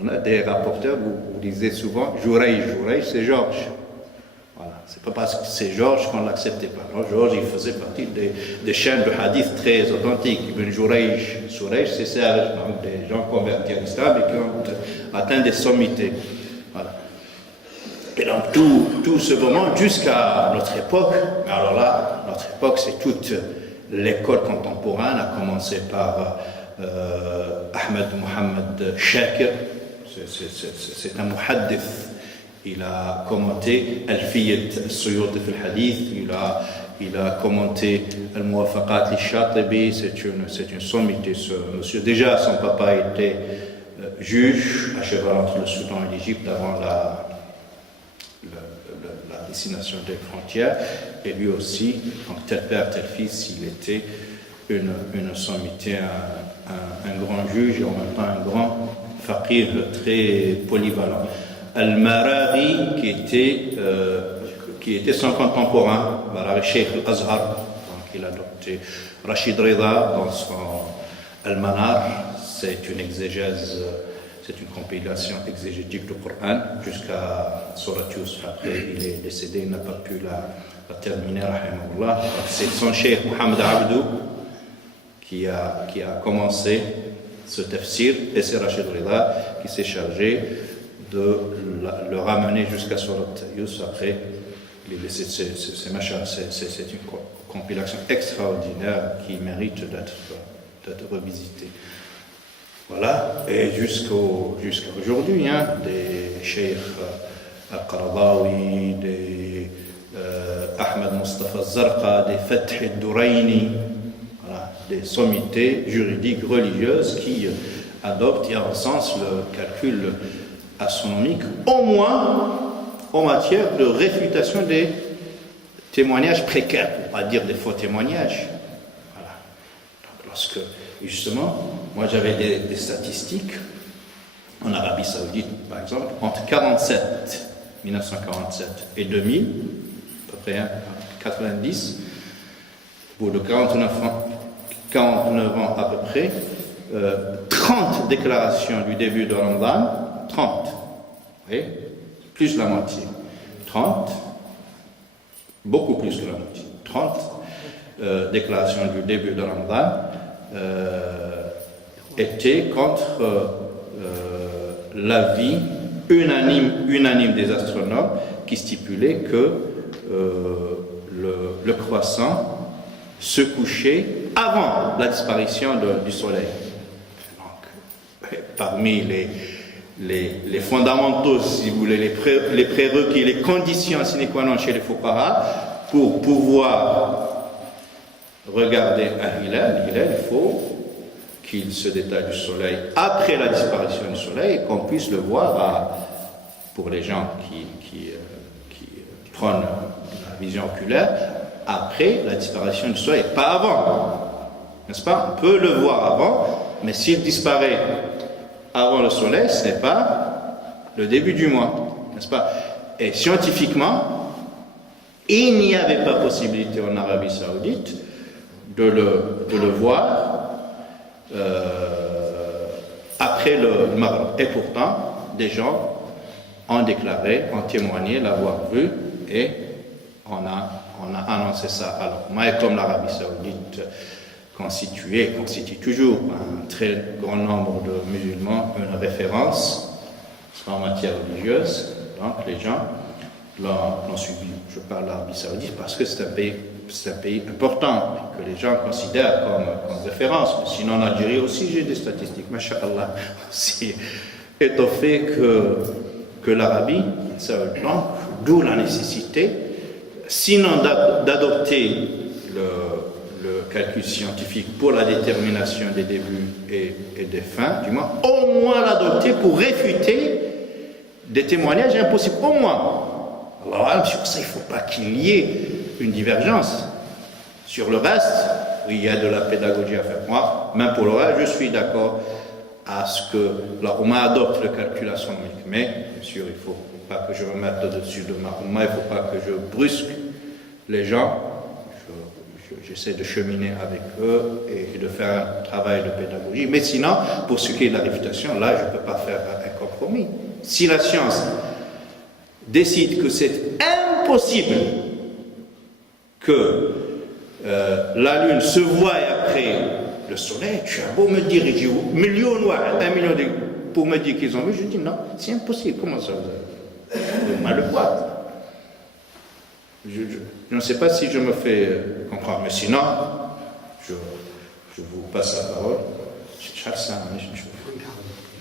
On a des rapporteurs, vous lisez souvent Jurayj, c'est Georges. Voilà. C'est pas parce que c'est Georges qu'on ne l'acceptait pas. Non, Georges, il faisait partie des chaînes de hadith très authentiques. Ibn Jurayj, c'est Serge, donc des gens convertis à l'islam et qui ont atteint des sommités. Voilà. Et donc tout ce moment jusqu'à notre époque, mais alors là, notre époque c'est toute l'école contemporaine, a commencé par Ahmed Mohamed Shakir, c'est un muhaddith, il a commenté Al-Fiyat al-Suyuti fil Hadith, il a commenté Al-Muwafaqat al-Shatibi, c'est une sommité ce monsieur. Déjà son papa était juge à cheval entre le Soudan et l'Égypte avant la destination des frontières, et lui aussi, donc tel père, tel fils, il était une sommité, un grand juge et en même temps un grand faqih très polyvalent. Al-Maraghi, qui était son contemporain, Maraghi Sheikh al-Azhar, donc il a adopté Rachid Rida dans son Al-Manar, c'est une exégèse. C'est une compilation exégétique du Coran jusqu'à Surat Yusuf. Après, il est décédé, il n'a pas pu la terminer, rahimahullah. C'est son cheikh Mohamed Abdou qui a commencé ce tafsir, et c'est Rachid Rida qui s'est chargé de le ramener jusqu'à Surat Yusuf. Après, il a laissé c'est une compilation extraordinaire qui mérite d'être revisitée. Voilà, et jusqu'à aujourd'hui, des Cheikh Al-Qaradawi, des Ahmed Mustafa Zarqa, des Fath al-Duraini, voilà, des sommités juridiques religieuses qui adoptent et encensent le calcul astronomique, au moins en matière de réfutation des témoignages précaires, pour ne pas dire des faux témoignages. Voilà. Donc lorsque, justement, moi j'avais des statistiques en Arabie Saoudite, par exemple, entre 1947 et 2000, à peu près 90, pour de 49 ans à peu près, 30 déclarations du début de Ramadan, 30, vous voyez, plus de la moitié, 30, beaucoup plus que la moitié, 30 déclarations du début de Ramadan étaient contre l'avis unanime des astronomes qui stipulait que le croissant se couchait avant la disparition du soleil. Donc, parmi les fondamentaux, si vous voulez, les prérequis, les conditions sine qua non chez les fuqaha, pour pouvoir regarder un hilal, il faut qu'il se détache du soleil après la disparition du soleil et qu'on puisse le voir pour les gens qui prennent la vision oculaire après la disparition du soleil, pas avant, n'est-ce pas? On peut le voir avant, mais s'il disparaît avant le soleil, ce n'est pas le début du mois, n'est-ce pas? Et scientifiquement, il n'y avait pas possibilité en Arabie Saoudite de le voir après le Maghreb. Et pourtant, des gens ont déclaré, ont témoigné l'avoir vu, et on a annoncé ça. Alors, moi, comme l'Arabie Saoudite constitue toujours un très grand nombre de musulmans une référence en matière religieuse, donc les gens l'ont suivi. Je parle de l'Arabie Saoudite parce que c'est un pays important que les gens considèrent comme référence. Sinon, en Algérie aussi, j'ai des statistiques, masha'Allah, aussi étoffées que l'Arabie Saoudite. Donc, d'où la nécessité, sinon d'adopter le calcul scientifique pour la détermination des débuts et des fins, du moins, au moins l'adopter pour réfuter des témoignages impossibles, au moins. Alors, sur ça, il ne faut pas qu'il y ait une divergence. Sur le reste, oui, il y a de la pédagogie à faire. Moi, même pour le reste, je suis d'accord à ce que la Oumma adopte le calcul astronomique. Mais, bien sûr, il ne faut pas que je me mette au-dessus de ma Oumma, il ne faut pas que je brusque les gens. J'essaie de cheminer avec eux et de faire un travail de pédagogie. Mais sinon, pour ce qui est de la réfutation, là, je ne peux pas faire un compromis. Si la science décide que c'est impossible que la Lune se voie après le Soleil, tu as beau me dire, j'ai un million pour me dire qu'ils ont vu, je dis non, c'est impossible. Comment ça vous mal le voir? Je ne sais pas si je me fais comprendre, mais sinon, je vous passe la parole.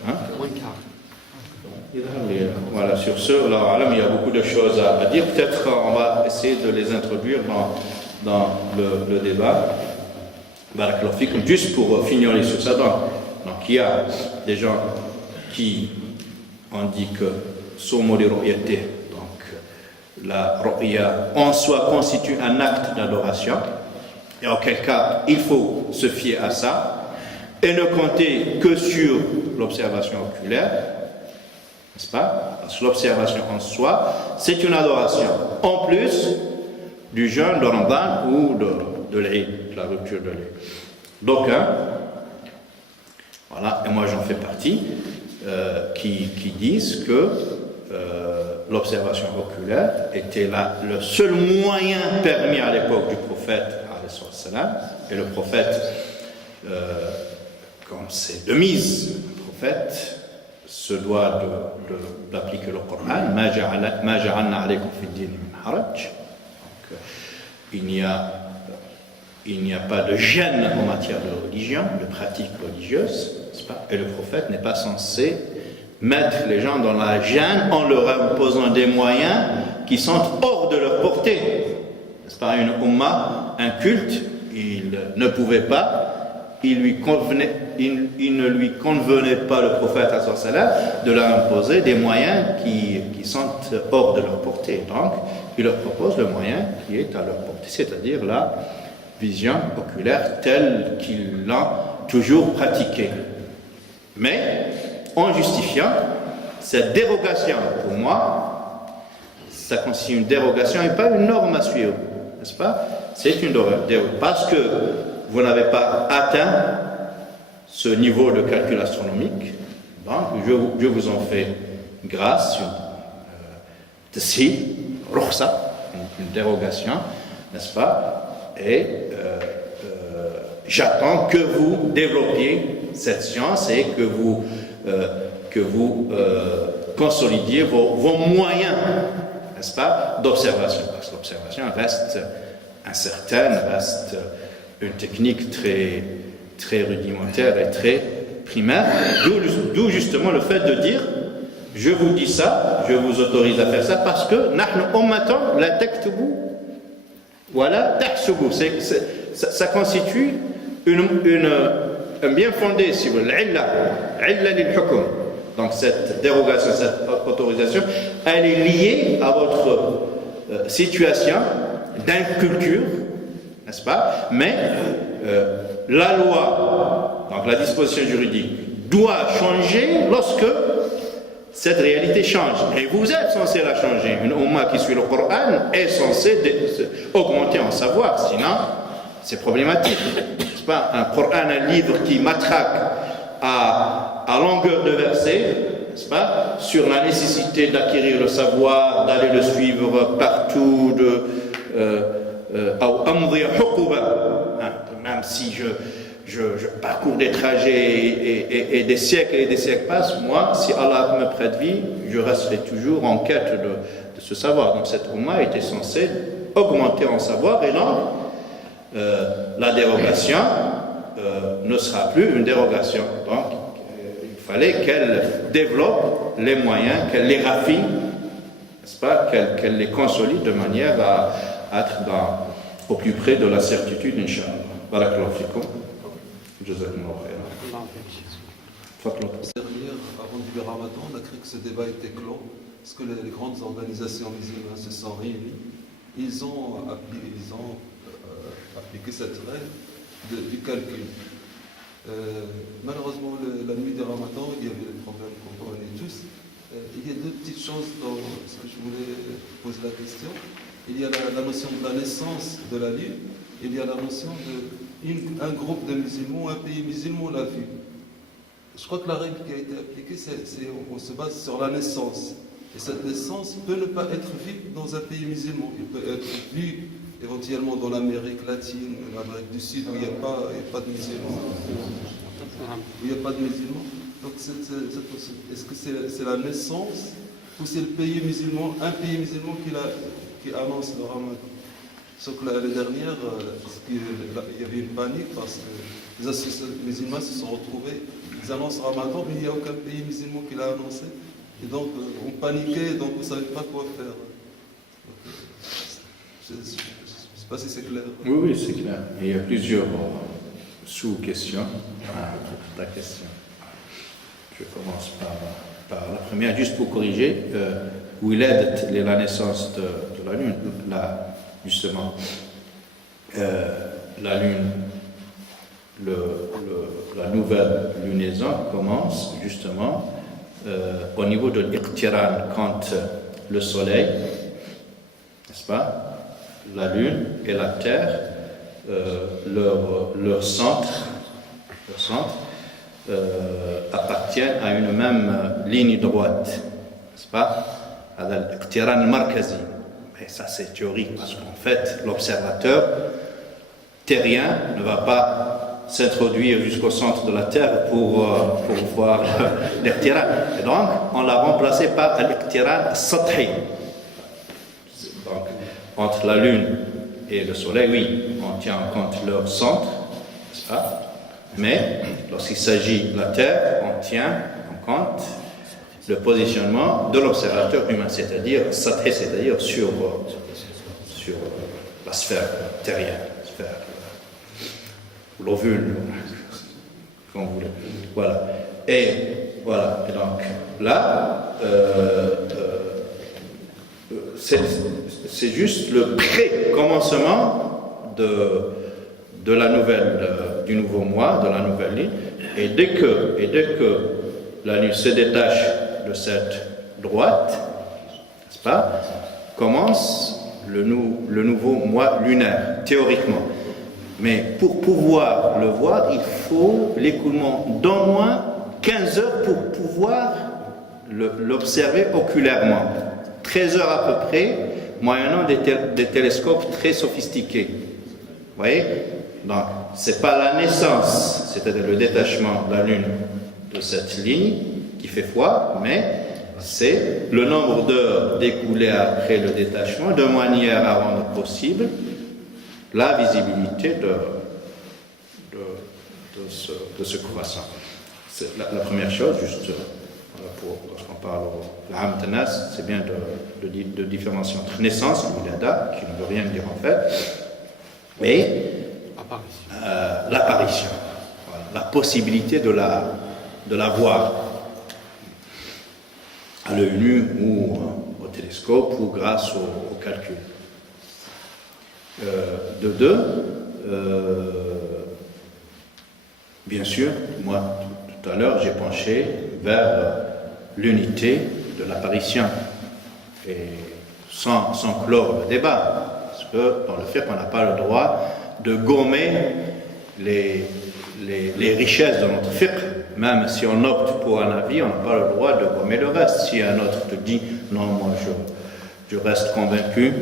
Hein? Voilà, sur ce, il y a beaucoup de choses à dire. Peut-être qu'on va essayer de les introduire dans le débat. Juste pour finir sur ça. Donc, il y a des gens qui ont dit que Somo li ru'yati, donc la ru'ya en soi constitue un acte d'adoration, et en quel cas il faut se fier à ça et ne compter que sur l'observation oculaire, n'est-ce pas? Parce que l'observation en soi, c'est une adoration, en plus du jeûne de Ramadan ou de l'Eid, de la rupture de l'Eid. Donc, voilà, et moi j'en fais partie, qui disent que l'observation oculaire était le seul moyen permis à l'époque du prophète, et le prophète, comme c'est de mise, le prophète se doit d'appliquer le Coran. Ma ja'alna alaykum fi d-din min haraj. Il n'y a pas de gêne en matière de religion, de pratique religieuse, n'est-ce pas? Et le prophète n'est pas censé mettre les gens dans la gêne en leur imposant des moyens qui sont hors de leur portée. N'est-ce pas? Une umma, un culte, il ne pouvait pas, il ne lui convenait pas, le prophète de leur imposer des moyens qui sont hors de leur portée. Donc, il leur propose le moyen qui est à leur portée, c'est-à-dire la vision oculaire telle qu'ils l'ont toujours pratiquée. Mais, en justifiant cette dérogation, pour moi, ça constitue une dérogation et pas une norme à suivre, n'est-ce pas? C'est une dérogation, parce que vous n'avez pas atteint ce niveau de calcul astronomique, donc je vous en fais grâce, une dérogation, n'est-ce pas? Et j'attends que vous développiez cette science et que vous consolidiez vos moyens, n'est-ce pas, d'observation, parce que l'observation reste incertaine, reste une technique très, très rudimentaire et très primaire, d'où justement le fait de dire je vous dis ça, je vous autorise à faire ça parce que nahnu ummatan la taktubu wala tahsubu, ça constitue un bien fondé, si vous voulez, l'illa lil hukm. Donc cette dérogation, cette autorisation, elle est liée à votre situation d'inculture, n'est-ce pas? Mais la loi, donc la disposition juridique, doit changer lorsque cette réalité change. Et vous êtes censé la changer. Une umma qui suit le Coran est censée augmenter en savoir, sinon c'est problématique. C'est pas un Coran, un livre qui matraque à à longueur de versets, n'est-ce pas, sur la nécessité d'acquérir le savoir, d'aller le suivre partout, même si je parcours des trajets et des siècles passent, moi, si Allah me prête vie, je resterai toujours en quête de ce savoir. Donc cette Ummah était censée augmenter en savoir, et donc la dérogation ne sera plus une dérogation. Donc il fallait qu'elle développe les moyens, qu'elle les raffine, n'est-ce pas, qu'elle les consolide de manière à être au plus près de la certitude, Inch'Allah. Barakallahu fikum. Jazakumullahu khairan. Dernière, avant du Ramadan, on a cru que ce débat était clos, parce que les grandes organisations musulmanes se sont réunies. Ils ont appliqué cette règle du calcul. Malheureusement, la nuit du Ramadan, il y avait des problèmes qu'on connaît tous. Il y a deux petites choses dans ce que je voulais poser la question. Il y a la notion de la naissance de la lune, il y a la notion d'un groupe de musulmans, un pays musulman l'a vu. Je crois que la règle qui a été appliquée, on se base sur la naissance. Et cette naissance peut ne pas être vue dans un pays musulman. Il peut être vu éventuellement dans l'Amérique latine, l'Amérique du Sud, où il n'y a pas de musulmans. Où il n'y a pas de musulmans. Donc, est-ce que c'est la naissance ou c'est le pays musulman, un pays musulman qui annonce le Ramadan? Sauf que l'année dernière, il y avait une panique parce que les associations musulmanes se sont retrouvés, ils annoncent Ramadan, mais il n'y a aucun pays musulman qui l'a annoncé. Et donc, on paniquait, donc on ne savait pas quoi faire. Je ne sais pas si c'est clair. Oui, c'est clair. Et il y a plusieurs sous-questions à ta question. Je commence par la première, juste pour corriger. Wiladat, la naissance de la lune, justement, la lune, la nouvelle lunaison commence justement au niveau de l'iqtiran, quand le soleil, n'est-ce pas, la lune et la terre, leur centre appartiennent à une même ligne droite, n'est-ce pas, à l'iqtiran markazi. Et ça c'est théorique, parce qu'en fait l'observateur terrien ne va pas s'introduire jusqu'au centre de la Terre pour voir l'iqtiran. Et donc on l'a remplacé par l'iqtiran sathi. Donc entre la Lune et le Soleil, oui, on tient en compte leur centre, n'est-ce pas? Mais lorsqu'il s'agit de la Terre, on tient en compte le positionnement de l'observateur humain, c'est-à-dire sathi, c'est-à-dire sur la sphère terrienne, l'ovule, comme vous voulez. Voilà. Et voilà. Et donc là, c'est juste le pré-commencement de la nouvelle, du nouveau mois, de la nouvelle ligne. Et dès que la lune se détache de cette droite, n'est-ce pas, commence le nouveau mois lunaire, théoriquement. Mais pour pouvoir le voir, il faut l'écoulement d'au moins 15 heures pour pouvoir l'observer oculairement. 13 heures à peu près, moyennant des télescopes très sophistiqués. Vous voyez? Donc, ce n'est pas la naissance, c'est-à-dire le détachement de la Lune de cette ligne qui fait foi, mais c'est le nombre d'heures découlées après le détachement, de manière à rendre possible la visibilité de ce croissant. C'est la première chose, juste lorsqu'on parle de l'amtanas, c'est bien de différencier entre naissance, l'ilada, qui ne veut rien dire en fait, et l'apparition, voilà, la possibilité de la voir à l'œil nu ou au télescope ou grâce au calcul. Bien sûr, moi tout à l'heure j'ai penché vers l'unité de l'apparition et sans clore le débat, parce que dans le fait qu'on n'a pas le droit de gommer les richesses de notre fiqh, même si on opte pour un avis, on n'a pas le droit de gommer le reste. Si un autre te dit non, moi je reste convaincu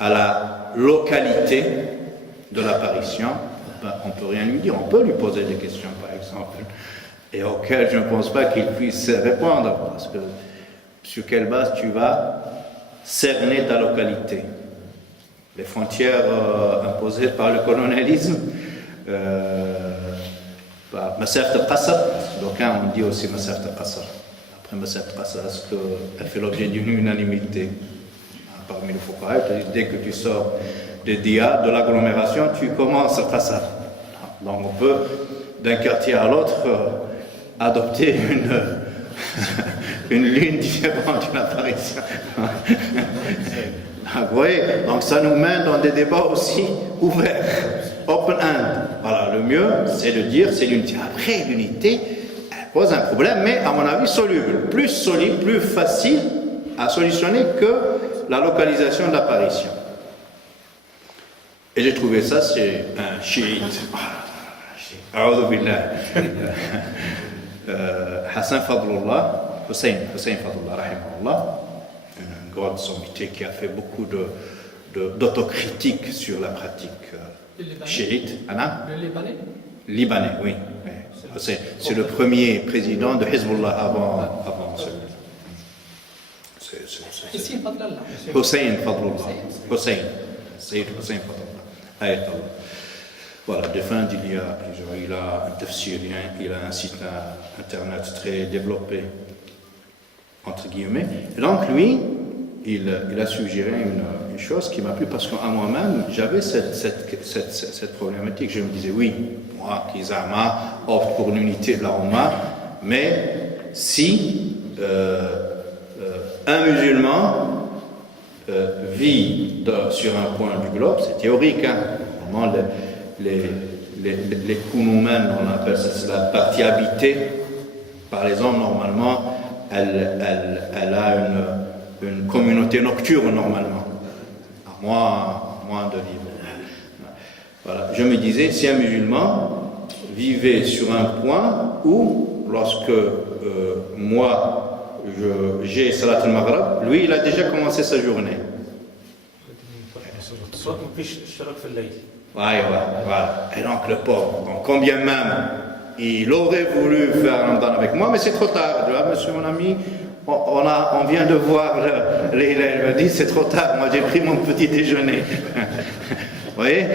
à la localité de l'apparition, ben, on ne peut rien lui dire. On peut lui poser des questions, par exemple, et auxquelles je ne pense pas qu'il puisse répondre, parce que sur quelle base tu vas cerner ta localité? Les frontières imposées par le colonialisme, Masafat al-Qasr, d'aucuns on dit aussi Masafat al-Qasr. Après Masafat al-Qasr, est-ce qu'elle fait l'objet d'une unanimité parmi les fuqaha? Dès que tu sors des diyar, de l'agglomération, tu commences à Qasr. Donc on peut, d'un quartier à l'autre, adopter une ligne différente d'une apparition. Vous voyez, donc ça nous mène dans des débats aussi ouverts, open-end. Voilà, le mieux, c'est de dire, c'est l'unité. Après, l'unité, elle pose un problème, mais à mon avis, soluble. Plus solide, plus facile à solutionner que la localisation de l'apparition. Et j'ai trouvé ça, c'est un chiite. A'udhu billah. Hassan Fadlullah, Hussein Fadlullah, rahimahullah, une grande sommité qui a fait beaucoup d'autocritique sur la pratique chiite. Le Libanais? Libanais, oui. C'est le premier président de Hezbollah avant celui-là. Hussein Fadlullah. Sayyid Hussein Fadlullah. Ayatollah. Voilà, défunt il y a plusieurs. Il a un tafsir, il a un site internet très développé, entre guillemets. Et donc, lui, il a suggéré une chose qui m'a plu, parce qu'à moi-même, j'avais cette problématique. Je me disais, oui, moi, Kizama, opte pour l'unité de la Oumma, mais si un musulman vit sur un point du globe, c'est théorique, hein, vraiment, les Kounoumènes, on appelle ça, c'est la partie habitée par les hommes, normalement, elle a une communauté nocturne, normalement, à moins de vivre. Voilà. Je me disais, si un musulman vivait sur un point où, lorsque moi, j'ai Salat al-Maghrib, lui, il a déjà commencé sa journée. Voilà. Et donc le pauvre, donc, combien même il aurait voulu faire un Ramadan avec moi, mais c'est trop tard. Ah, monsieur mon ami, on vient de voir il me dit c'est trop tard, moi j'ai pris mon petit déjeuner. Vous voyez?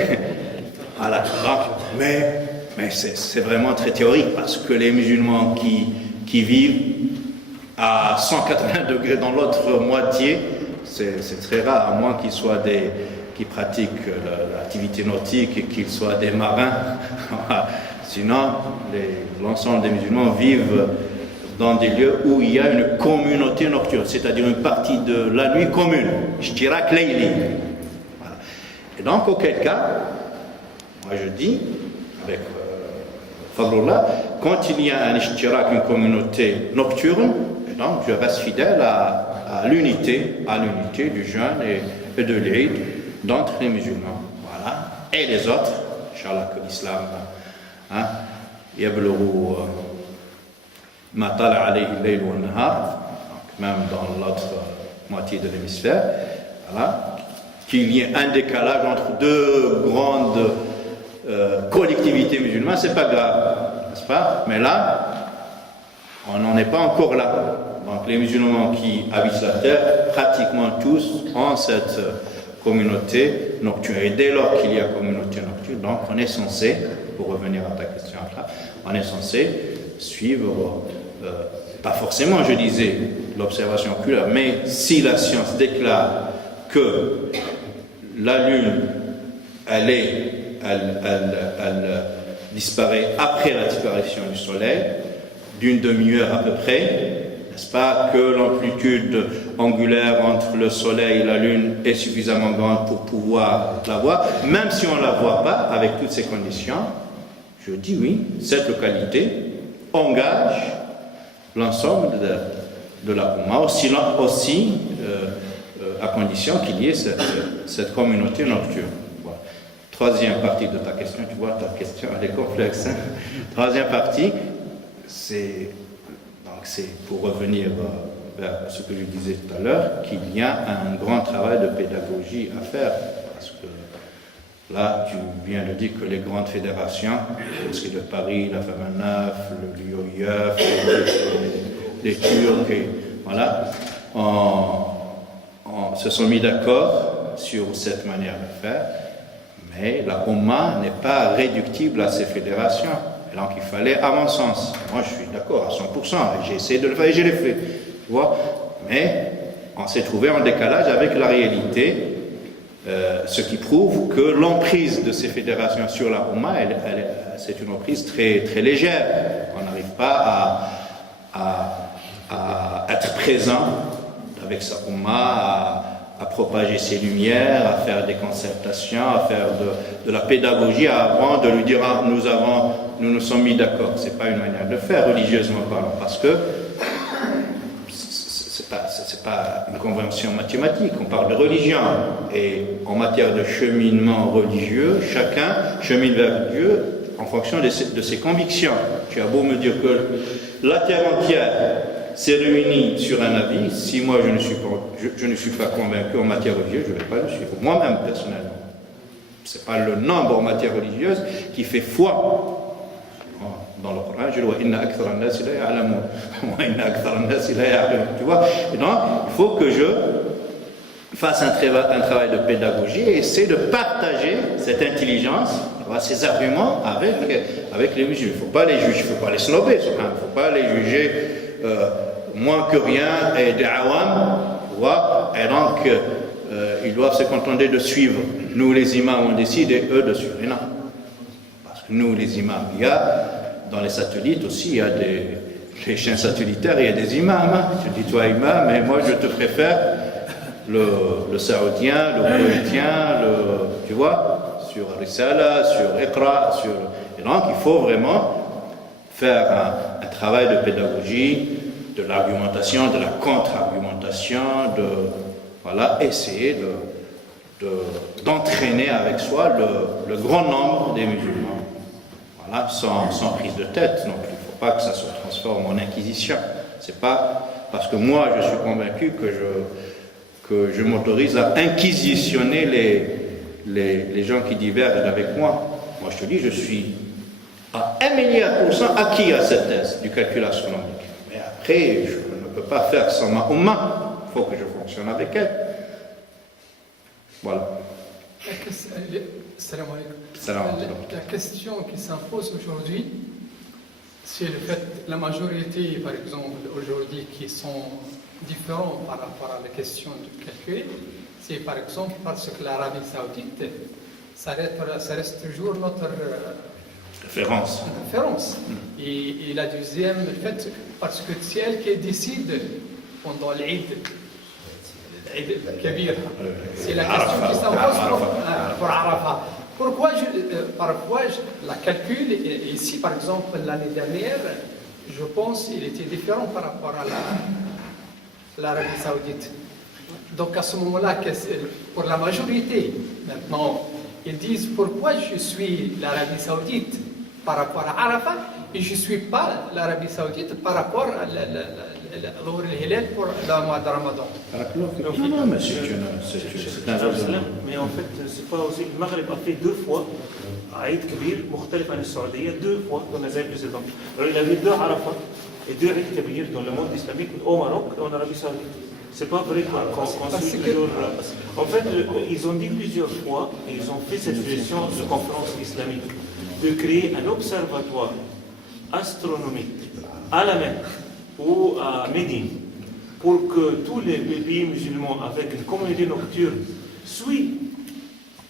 Voilà. Donc, mais c'est vraiment très théorique, parce que les musulmans qui vivent à 180 degrés dans l'autre moitié, c'est très rare, à moins qu'ils soient qui pratiquent l'activité nautique et qu'ils soient des marins. Sinon, l'ensemble des musulmans vivent dans des lieux où il y a une communauté nocturne, c'est-à-dire une partie de la nuit commune, Ishtirak Layli. Voilà. Et donc, auquel cas, moi je dis, avec Fadlullah, quand il y a un Ishtirak, une communauté nocturne, et donc je reste fidèle à l'unité du jeûne et de l'Eid d'entre les musulmans. Voilà. Et les autres, Inch'Allah, que l'islam, yablughu ma tala alayhi al-layl wa an-nahar, même dans l'autre moitié de l'hémisphère, voilà, qu'il y ait un décalage entre deux grandes collectivités musulmanes, c'est pas grave, n'est-ce pas? Mais là, on n'en est pas encore là. Donc les musulmans qui habitent la terre, pratiquement tous ont cette communauté nocturne. Et dès lors qu'il y a communauté nocturne, donc on est censé, pour revenir à ta question là, on est censé suivre, pas forcément, je disais, l'observation oculaire, mais si la science déclare que la Lune, elle disparaît après la disparition du Soleil, d'une demi-heure à peu près, n'est-ce pas, que l'amplitude angulaire entre le Soleil et la Lune est suffisamment grande pour pouvoir la voir, même si on ne la voit pas avec toutes ces conditions, je dis oui, cette localité engage l'ensemble de la Oumma, aussi à condition qu'il y ait cette communauté nocturne. Voilà. Troisième partie de ta question, tu vois, ta question elle est complexe. Hein? Troisième partie, c'est pour revenir vers ce que je disais tout à l'heure, qu'il y a un grand travail de pédagogie à faire. Parce que là, tu viens de dire que les grandes fédérations, c'est de Paris, la FMNAF, l'UOIF, les Turcs, voilà, se sont mis d'accord sur cette manière de faire, mais la Oumma n'est pas réductible à ces fédérations. Et donc il fallait, à mon sens, moi je suis d'accord à 100%, j'ai essayé de le faire et je l'ai fait, tu vois, mais on s'est trouvé en décalage avec la réalité, ce qui prouve que l'emprise de ces fédérations sur la Oumma, c'est une emprise très, très légère. On n'arrive pas à être présent avec sa Oumma, à propager ses lumières, à faire des concertations, à faire de la pédagogie avant de lui dire nous nous sommes mis d'accord. C'est pas une manière de faire religieusement parlant, parce que c'est pas une convention mathématique. On parle de religion et en matière de cheminement religieux, chacun chemine vers Dieu en fonction de ses convictions. Tu as beau me dire que la terre entière s'est réunie sur un avis, si moi je ne suis pas convaincu en matière religieuse, je ne vais pas le suivre, moi-même personnellement. Ce n'est pas le nombre en matière religieuse qui fait foi. Dans le Coran, je le vois, inna akthara an-nas la ya'lamun, wa inna akthara an-nas la ya'lamun. Tu vois? Et donc, il faut que je fasse un travail de pédagogie et essayer de partager cette intelligence, ces arguments avec les musulmans. Il ne faut pas les juger, il ne faut pas les snober, il ne faut pas les juger moins que rien et des awam, tu vois, et donc ils doivent se contenter de suivre. Nous les imams on décide et eux de suivre. Et non, parce que nous les imams, il y a dans les satellites aussi, il y a les chaînes satellitaires, il y a des imams. Hein. Tu dis toi imam, mais moi je te préfère le saoudien, le koweïtien, tu vois, sur Risala, sur Iqra, et donc il faut vraiment faire un travail de pédagogie, de l'argumentation, de la contre-argumentation, essayer d'entraîner avec soi le grand nombre des musulmans. Voilà, sans prise de tête non plus. Il ne faut pas que ça se transforme en inquisition. C'est pas parce que moi je suis convaincu que je m'autorise à inquisitionner les gens qui divergent avec moi. Moi je te dis, je suis à 1 milliard % acquis à cette thèse du calcul astronomique. Mais après, je ne peux pas faire sans ma Oumma. Il faut que je fonctionne avec elle. Voilà. Salam alaikum. La question qui s'impose aujourd'hui, c'est le fait que la majorité, par exemple, aujourd'hui, qui sont différents par rapport à la question du calcul, c'est par exemple parce que l'Arabie Saoudite, ça reste toujours notre référence. Et la deuxième, le fait, parce que c'est elle qui décide pendant l'Eid Kabir. C'est la question qui s'impose pour Arafat. Pourquoi parfois la calcul, ici par exemple l'année dernière, je pense qu'il était différent par rapport à l'Arabie Saoudite. Donc à ce moment-là, pour la majorité, maintenant, ils disent pourquoi je suis l'Arabie Saoudite par rapport à Arafat et je ne suis pas l'Arabie Saoudite par rapport à l'Our al-Hilal pour le mois de Ramadan. Non, mais c'est un raisonnement. Mais en fait, c'est pas aussi. Le Maghreb a fait 2 fois Aïd Kabir, Mukhtalif an Saoudia, 2 fois dans les années précédentes. Alors il a eu 2 Arafat et 2 Aïd Kabir dans le monde islamique au Maroc et en Arabie Saoudite. C'est pas vrai qu'on suit toujours. En fait, ils ont dit plusieurs fois, et ils ont fait cette suggestion de conférence islamique, de créer un observatoire astronomique à la Mecque ou à Médine, pour que tous les pays musulmans avec une communauté nocturne suivent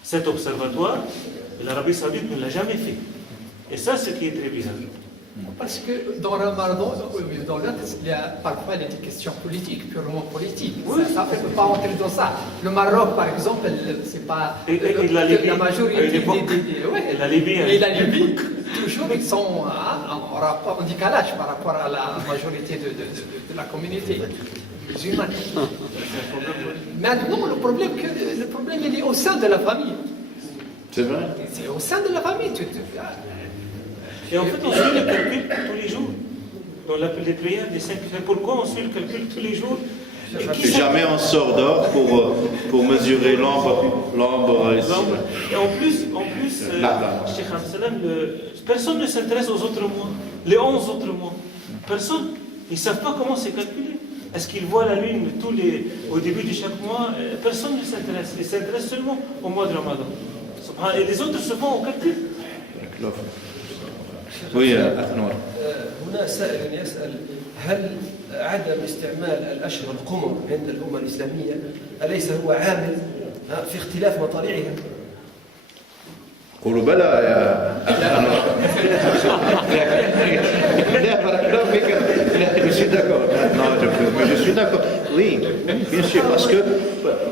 cet observatoire. Et l'Arabie Saoudite ne l'a jamais fait. Et ça, c'est ce qui est très bizarre. Parce que dans le Ramadan, il y a parfois des questions politiques, purement politiques. Oui. Ça ne peut pas entrer dans ça. Le Maroc, par exemple, c'est pas la majorité la Libye. Et la Libye, toujours, ils sont en décalage par rapport à la majorité de la communauté musulmane. Maintenant, le problème, il est au sein de la famille. C'est vrai. C'est au sein de la famille. Et en fait, on fait le calcul tous les jours. dans les prières des 5 frères. Pourquoi on suit le calcul tous les jours? Jamais on sort dehors pour mesurer l'ombre ici. Et en plus Cheikh Abdel, personne ne s'intéresse aux autres mois, les 11 autres mois. Personne. Ils ne savent pas comment c'est calculé. Est-ce qu'ils voient la lune au début de chaque mois? Personne ne s'intéresse. Ils s'intéressent seulement au mois de Ramadan. Et les autres se font au calcul. Oui, Akhnor. هنا سائل يسأل هل عدم استعمال الأشهر القمر عند الأمة الإسلامية أليس هو عامل في اختلاف مطالعها؟ قولوا بلى يا أخنور. Je suis d'accord. Non, je suis d'accord. Oui, bien sûr, parce que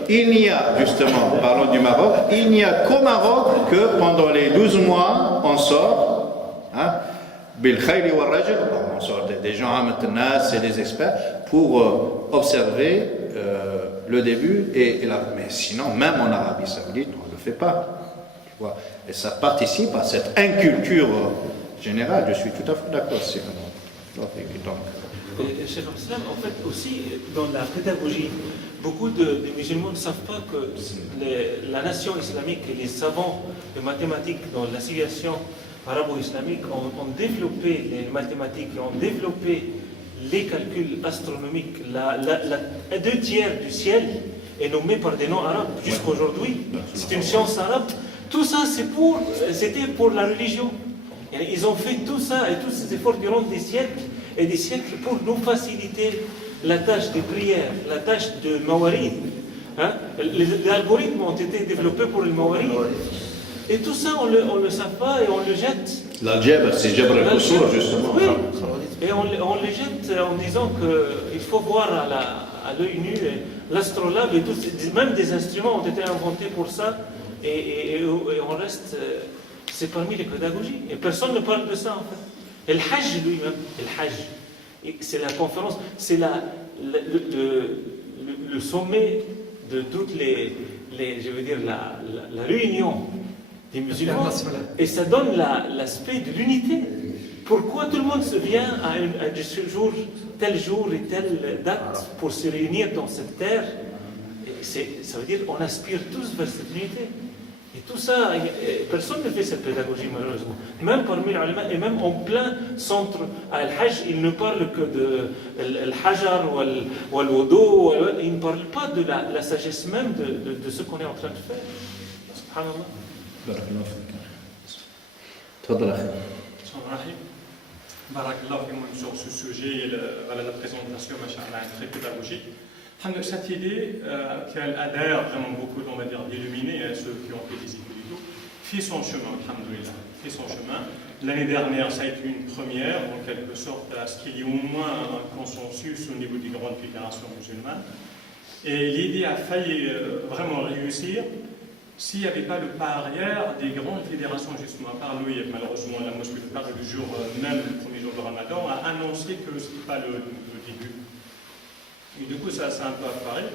il n'y a, justement, parlons du Maroc, il n'y a qu'au Maroc que pendant les 12 mois, on sort, Bil-Khayli wa Rajl, on sort des gens, c'est des experts, pour observer le début et la. Mais sinon, même en Arabie Saoudite, on ne le fait pas. Et ça participe à cette inculture générale. Je suis tout à fait d'accord. Et Cheikh Abdel, en fait, aussi, dans la pédagogie, beaucoup de musulmans ne savent pas que la nation islamique et les savants de mathématiques dans la civilisation arabo-islamique ont développé les mathématiques, ont développé les calculs astronomiques. Les 2/3 du ciel est nommé par des noms arabes jusqu'à aujourd'hui. C'est une science arabe. Tout ça, c'était pour la religion. Et ils ont fait tout ça et tous ces efforts durant des siècles et des siècles pour nous faciliter la tâche de prière, la tâche de mawarid. Les algorithmes ont été développés pour le mawarid. Et tout ça, on ne le sait pas et on le jette. L'algèbre, c'est Jabr al-Qusur, justement. Oui, et on le jette en disant qu'il faut voir à l'œil nu. L'astrolabe et tout, même des instruments ont été inventés pour ça. Et on reste, c'est parmi les pédagogies. Et personne ne parle de ça en fait. Et le Hajj lui-même, c'est la conférence, c'est le sommet de toutes je veux dire, la réunion des musulmans. Et ça donne l'aspect de l'unité. Pourquoi tout le monde se vient à ce jour, tel jour et telle date pour se réunir dans cette terre? Ça veut dire qu'on aspire tous vers cette unité. Et tout ça, personne ne fait cette pédagogie malheureusement. Même parmi les ulama, et même en plein centre al-Hajj, ils ne parlent que de al-Hajar ou al-Wudu, ils ne parlent pas de la sagesse même de ce qu'on est en train de faire. Subhanallah. Barakallah sur ce sujet, la présentation, très pédagogique. Cette idée qu'elle adhère vraiment beaucoup, on va dire, d'illuminer ceux qui ont fait des études et tout, fait son chemin, alhamdoulilah, fait son chemin. L'année dernière, ça a été une première, en quelque sorte, à ce qu'il y ait au moins un consensus au niveau des grandes fédérations musulmanes. Et l'idée a failli vraiment réussir s'il n'y avait pas le pas arrière des grandes fédérations, justement, à part l'OIF. Malheureusement, la mosquée de Paris, le jour même, le premier jour de Ramadan, a annoncé que ce n'était pas le début. Et du coup, ça a un peu apparu.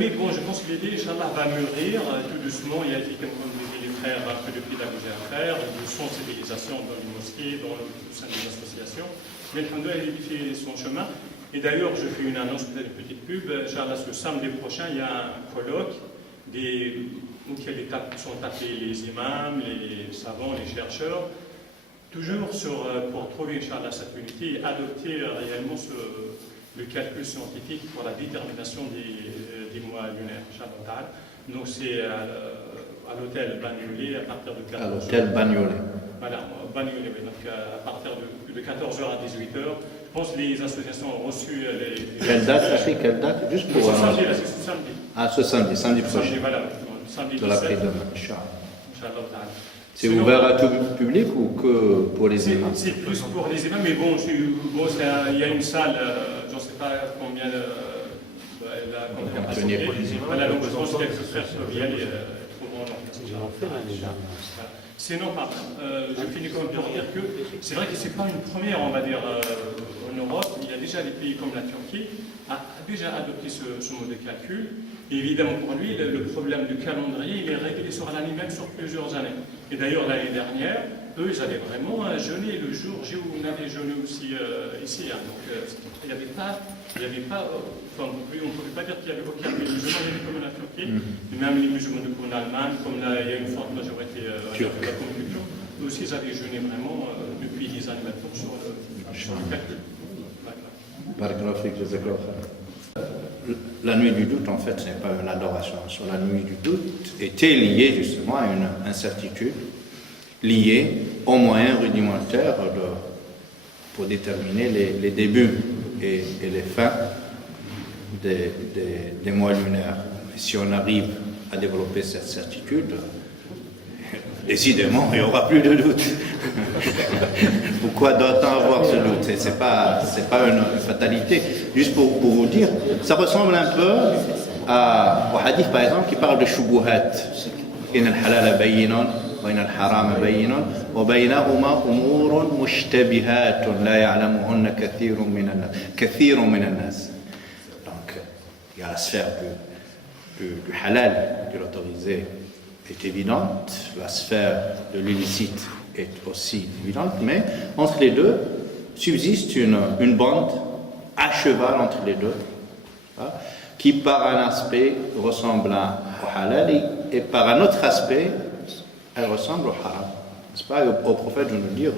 Mais bon, je pense que l'idée, Inch'Allah, va mûrir tout doucement. Il y a, comme on dit, les frères, un peu de pédagogie à faire, de sensibilisation dans les mosquées, au sein des associations. Mais Alhamdoulilah, il fait son chemin. Et d'ailleurs, je fais une annonce, peut-être une petite pub. Inch'Allah, ce samedi prochain, il y a un colloque où sont appelés les imams, les savants, les chercheurs, toujours pour trouver, Inch'Allah, cette unité et adopter réellement le calcul scientifique pour la détermination des mois lunaires. Donc c'est à l'hôtel Bagnolet à partir de 14h. À l'hôtel Bagnolet. Voilà, Bagnolet, donc à partir de 14h à 18h. Je pense que les associations ont reçu les... Quelle date, quelle date? Juste pour... Ce samedi, là, c'est ce samedi. Ah, ce samedi prochain. Samedi, voilà, samedi de l'après-demain, Inch'Allah. Inch'Allah. C'est ouvert à tout public ou que pour les imams? C'est plus pour les imams, mais bon, il y a une salle, je ne sais pas combien contenir pour les imams. Voilà, donc je pense que quelques frères peuvent y aller trouveront leur. Sinon, je finis comme pour dire que c'est vrai que ce n'est pas une première, on va dire, en Europe. Il y a déjà des pays comme la Turquie a déjà adopté ce mode de calcul. Et évidemment, pour lui, le problème du calendrier, il est réglé sur l'année même, sur plusieurs années. Et d'ailleurs, l'année dernière, eux, ils avaient vraiment jeûné le jour J où on avait jeûné aussi ici. Hein. Donc, il n'y avait pas, enfin, on ne pouvait pas dire qu'il y avait aucun. Les musulmans venaient comme en Turquie, mais même les musulmans en Allemagne, comme là, il y a une forte majorité de la communauté, eux aussi, ils avaient jeûné vraiment depuis 10 années maintenant sur le calcul. La nuit du doute, en fait, ce n'est pas une adoration. Sur la nuit du doute était liée justement à une incertitude, liée aux moyens rudimentaires pour déterminer les débuts et les fins des mois lunaires. Et si on arrive à développer cette certitude, décidément, il n'y aura plus de doute. Pourquoi doit-on avoir ce doute? Ce n'est pas une fatalité. Juste pour vous dire, ça ressemble un peu au hadith, par exemple, qui parle de shubuhat. In al-halal bayyinun, wa in al-haram bayyinun, wa baynahuma umurun mushtabihatun la ya'lamuhunna kathirun min an-nas. Donc, il y a la sphère du halal, de l'autorisé, est évidente, la sphère de l'illicite est aussi évidente, mais entre les deux subsiste une bande à cheval entre les deux, hein, qui par un aspect ressemble au halal et par un autre aspect elle ressemble au haram. C'est pas au prophète de nous dire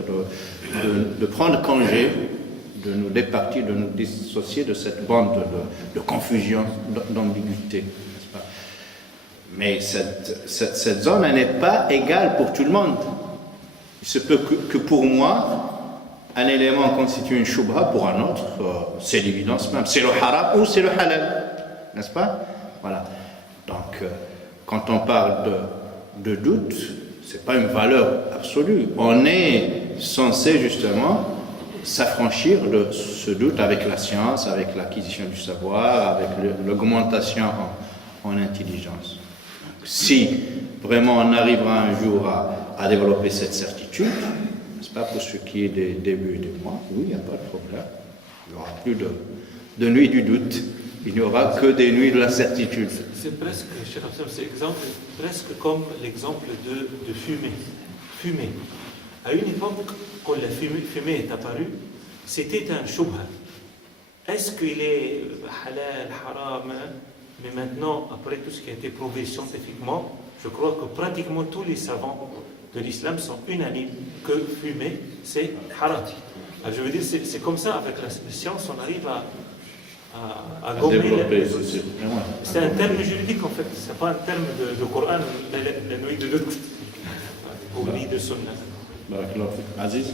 de prendre congé, de nous départir, de nous dissocier de cette bande de confusion, d'ambiguïté. Mais cette zone, elle n'est pas égale pour tout le monde. Il se peut que pour moi, un élément constitue une shubha, pour un autre, c'est l'évidence même. C'est le haram ou c'est le halal, n'est-ce pas? Voilà. Donc, quand on parle de doute, ce n'est pas une valeur absolue. On est censé justement s'affranchir de ce doute avec la science, avec l'acquisition du savoir, avec l'augmentation en intelligence. Si vraiment on arrivera un jour à développer cette certitude, n'est-ce pas, pour ce qui est des débuts et des mois, oui, il n'y a pas de problème. Il n'y aura plus de nuit du doute. Il n'y aura que des nuits de la certitude. C'est presque, cher Absam, c'est presque comme l'exemple de fumer. Fumer. À une époque, quand la fumée est apparue, c'était un shubha. Est-ce qu'il est halal, haram? Mais maintenant, après tout ce qui a été prouvé scientifiquement, je crois que pratiquement tous les savants de l'islam sont unanimes que fumer, c'est haram. Alors, je veux dire, c'est comme ça, avec la science, on arrive à gommer c'est un terme juridique en fait, c'est pas un terme de Coran, la nuit de doute, ou nuit de sunna. Aziz,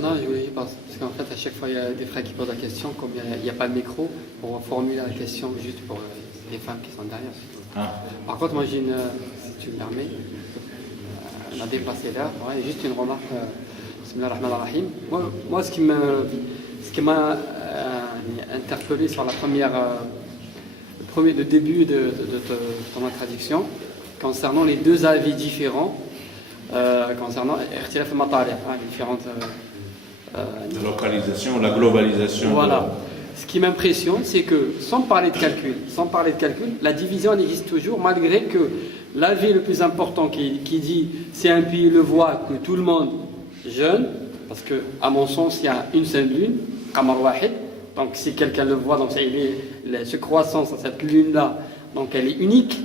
non, je voulais parce qu'en fait, à chaque fois, il y a des frères qui posent la question, comme il n'y a pas de micro, pour formuler la question juste pour les femmes qui sont derrière. Par contre, moi, j'ai une, si tu me permets, on a déplacé là, ouais, juste une remarque. Bismillah ar-Rahman ar-Rahim. Moi, ce qui m'a interpellé sur le premier début de ton introduction, concernant les deux avis différents, concernant ikhtilaf al-matali', différentes la localisation, la globalisation. Voilà. Ce qui m'impressionne, c'est que sans parler de calcul, la division elle existe toujours, malgré que l'avis le plus important qui dit si un pays le voit que tout le monde jeûne, parce que à mon sens il y a une seule lune, qamar wahid, donc si quelqu'un le voit, donc ce croissance, cette lune là, donc elle est unique,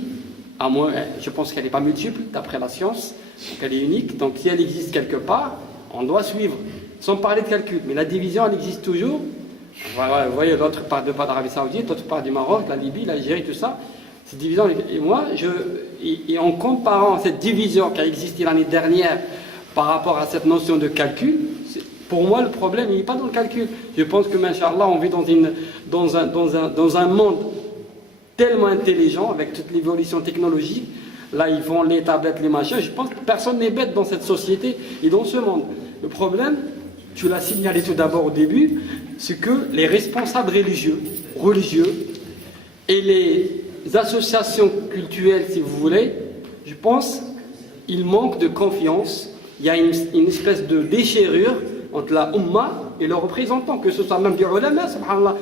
à moins, je pense qu'elle n'est pas multiple d'après la science, donc elle est unique, donc si elle existe quelque part, on doit suivre, sans parler de calcul, mais la division elle existe toujours. Voilà, vous voyez, l'autre part de l'Arabie Saoudite, l'autre part du Maroc, la Libye, l'Algérie, tout ça, cette division, et moi, et en comparant cette division qui a existé l'année dernière par rapport à cette notion de calcul, pour moi, le problème, il n'est pas dans le calcul. Je pense que, Inch'Allah, on vit dans un monde tellement intelligent, avec toute l'évolution technologique. Là, ils font les tablettes, les machins. Je pense que personne n'est bête dans cette société et dans ce monde. Le problème, tu l'as signalé tout d'abord au début, c'est que les responsables religieux et les associations culturelles, si vous voulez, je pense, ils manquent de confiance. Il y a une espèce de déchirure entre la Ummah et leurs représentants, que ce soit même des ulama, subhanallah.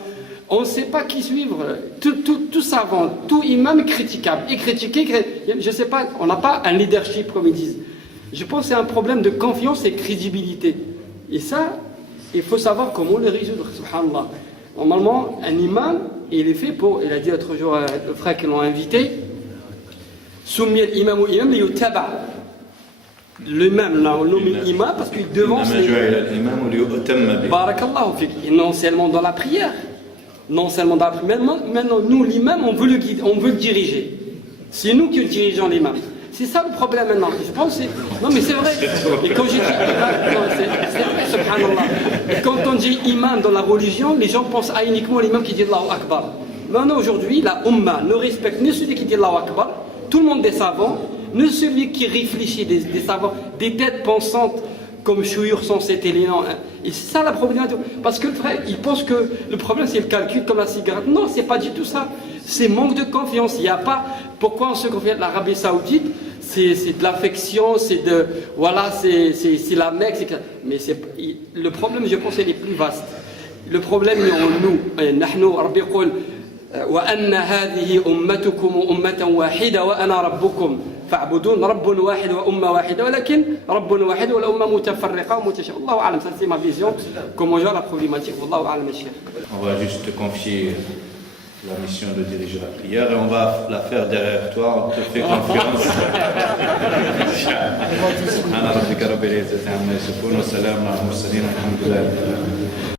On ne sait pas qui suivre. Tout savant, tout imam est critiquable. Et critiqué, je ne sais pas, on n'a pas un leadership comme ils disent. Je pense que c'est un problème de confiance et de crédibilité. Et ça, il faut savoir comment le résoudre, subhanallah. Normalement, un imam, il est fait pour, il a dit l'autre jour, le frère qui l'ont invité, soumis l'imam ou imam, l'imam, là, on nomme l'imam parce qu'il devance les... Barakallahu fik. Et non seulement dans la prière, maintenant nous, l'imam, on veut le guider, on veut le diriger. C'est nous qui dirigeons l'imam. C'est ça le problème maintenant. Je pense non mais c'est vrai. Et quand je dis imam, c'est vrai, subhanallah. Et quand on dit imam dans la religion, les gens pensent à uniquement l'imam qui dit Allahu Akbar. Maintenant aujourd'hui, la Ummah ne respecte ni celui qui dit Allahu Akbar, tout le monde des savants, ni celui qui réfléchit, des savants, des têtes pensantes comme Chouyour sans cet élément. Et c'est ça la problématique. Parce que le frère, il pense que le problème c'est le calcul comme la cigarette. Non, c'est pas du tout ça. C'est manque de confiance. Il n'y a pas. Pourquoi on se confie à l'Arabie Saoudite? C'est de l'affection, c'est de. Voilà, c'est la Mecque. Mais le problème, je pense, il est plus vaste. Le problème est en nous. نحن ربي يقول وأن هذه أمتكم أمة واحدة وأنا ربكم فاعبدون رب واحد وأمة واحدة ولكن رب واحد والأمة متفرقة ومتشابهة. الله أعلم, ça c'est ma vision. Comment gérer la problématique. والله أعلم الشيخ. On va juste confier la mission de diriger la prière et on va la faire derrière toi, on te fait confiance. أنا ربك رب العزة عما يصفون وسلام على المرسلين والحمد لله.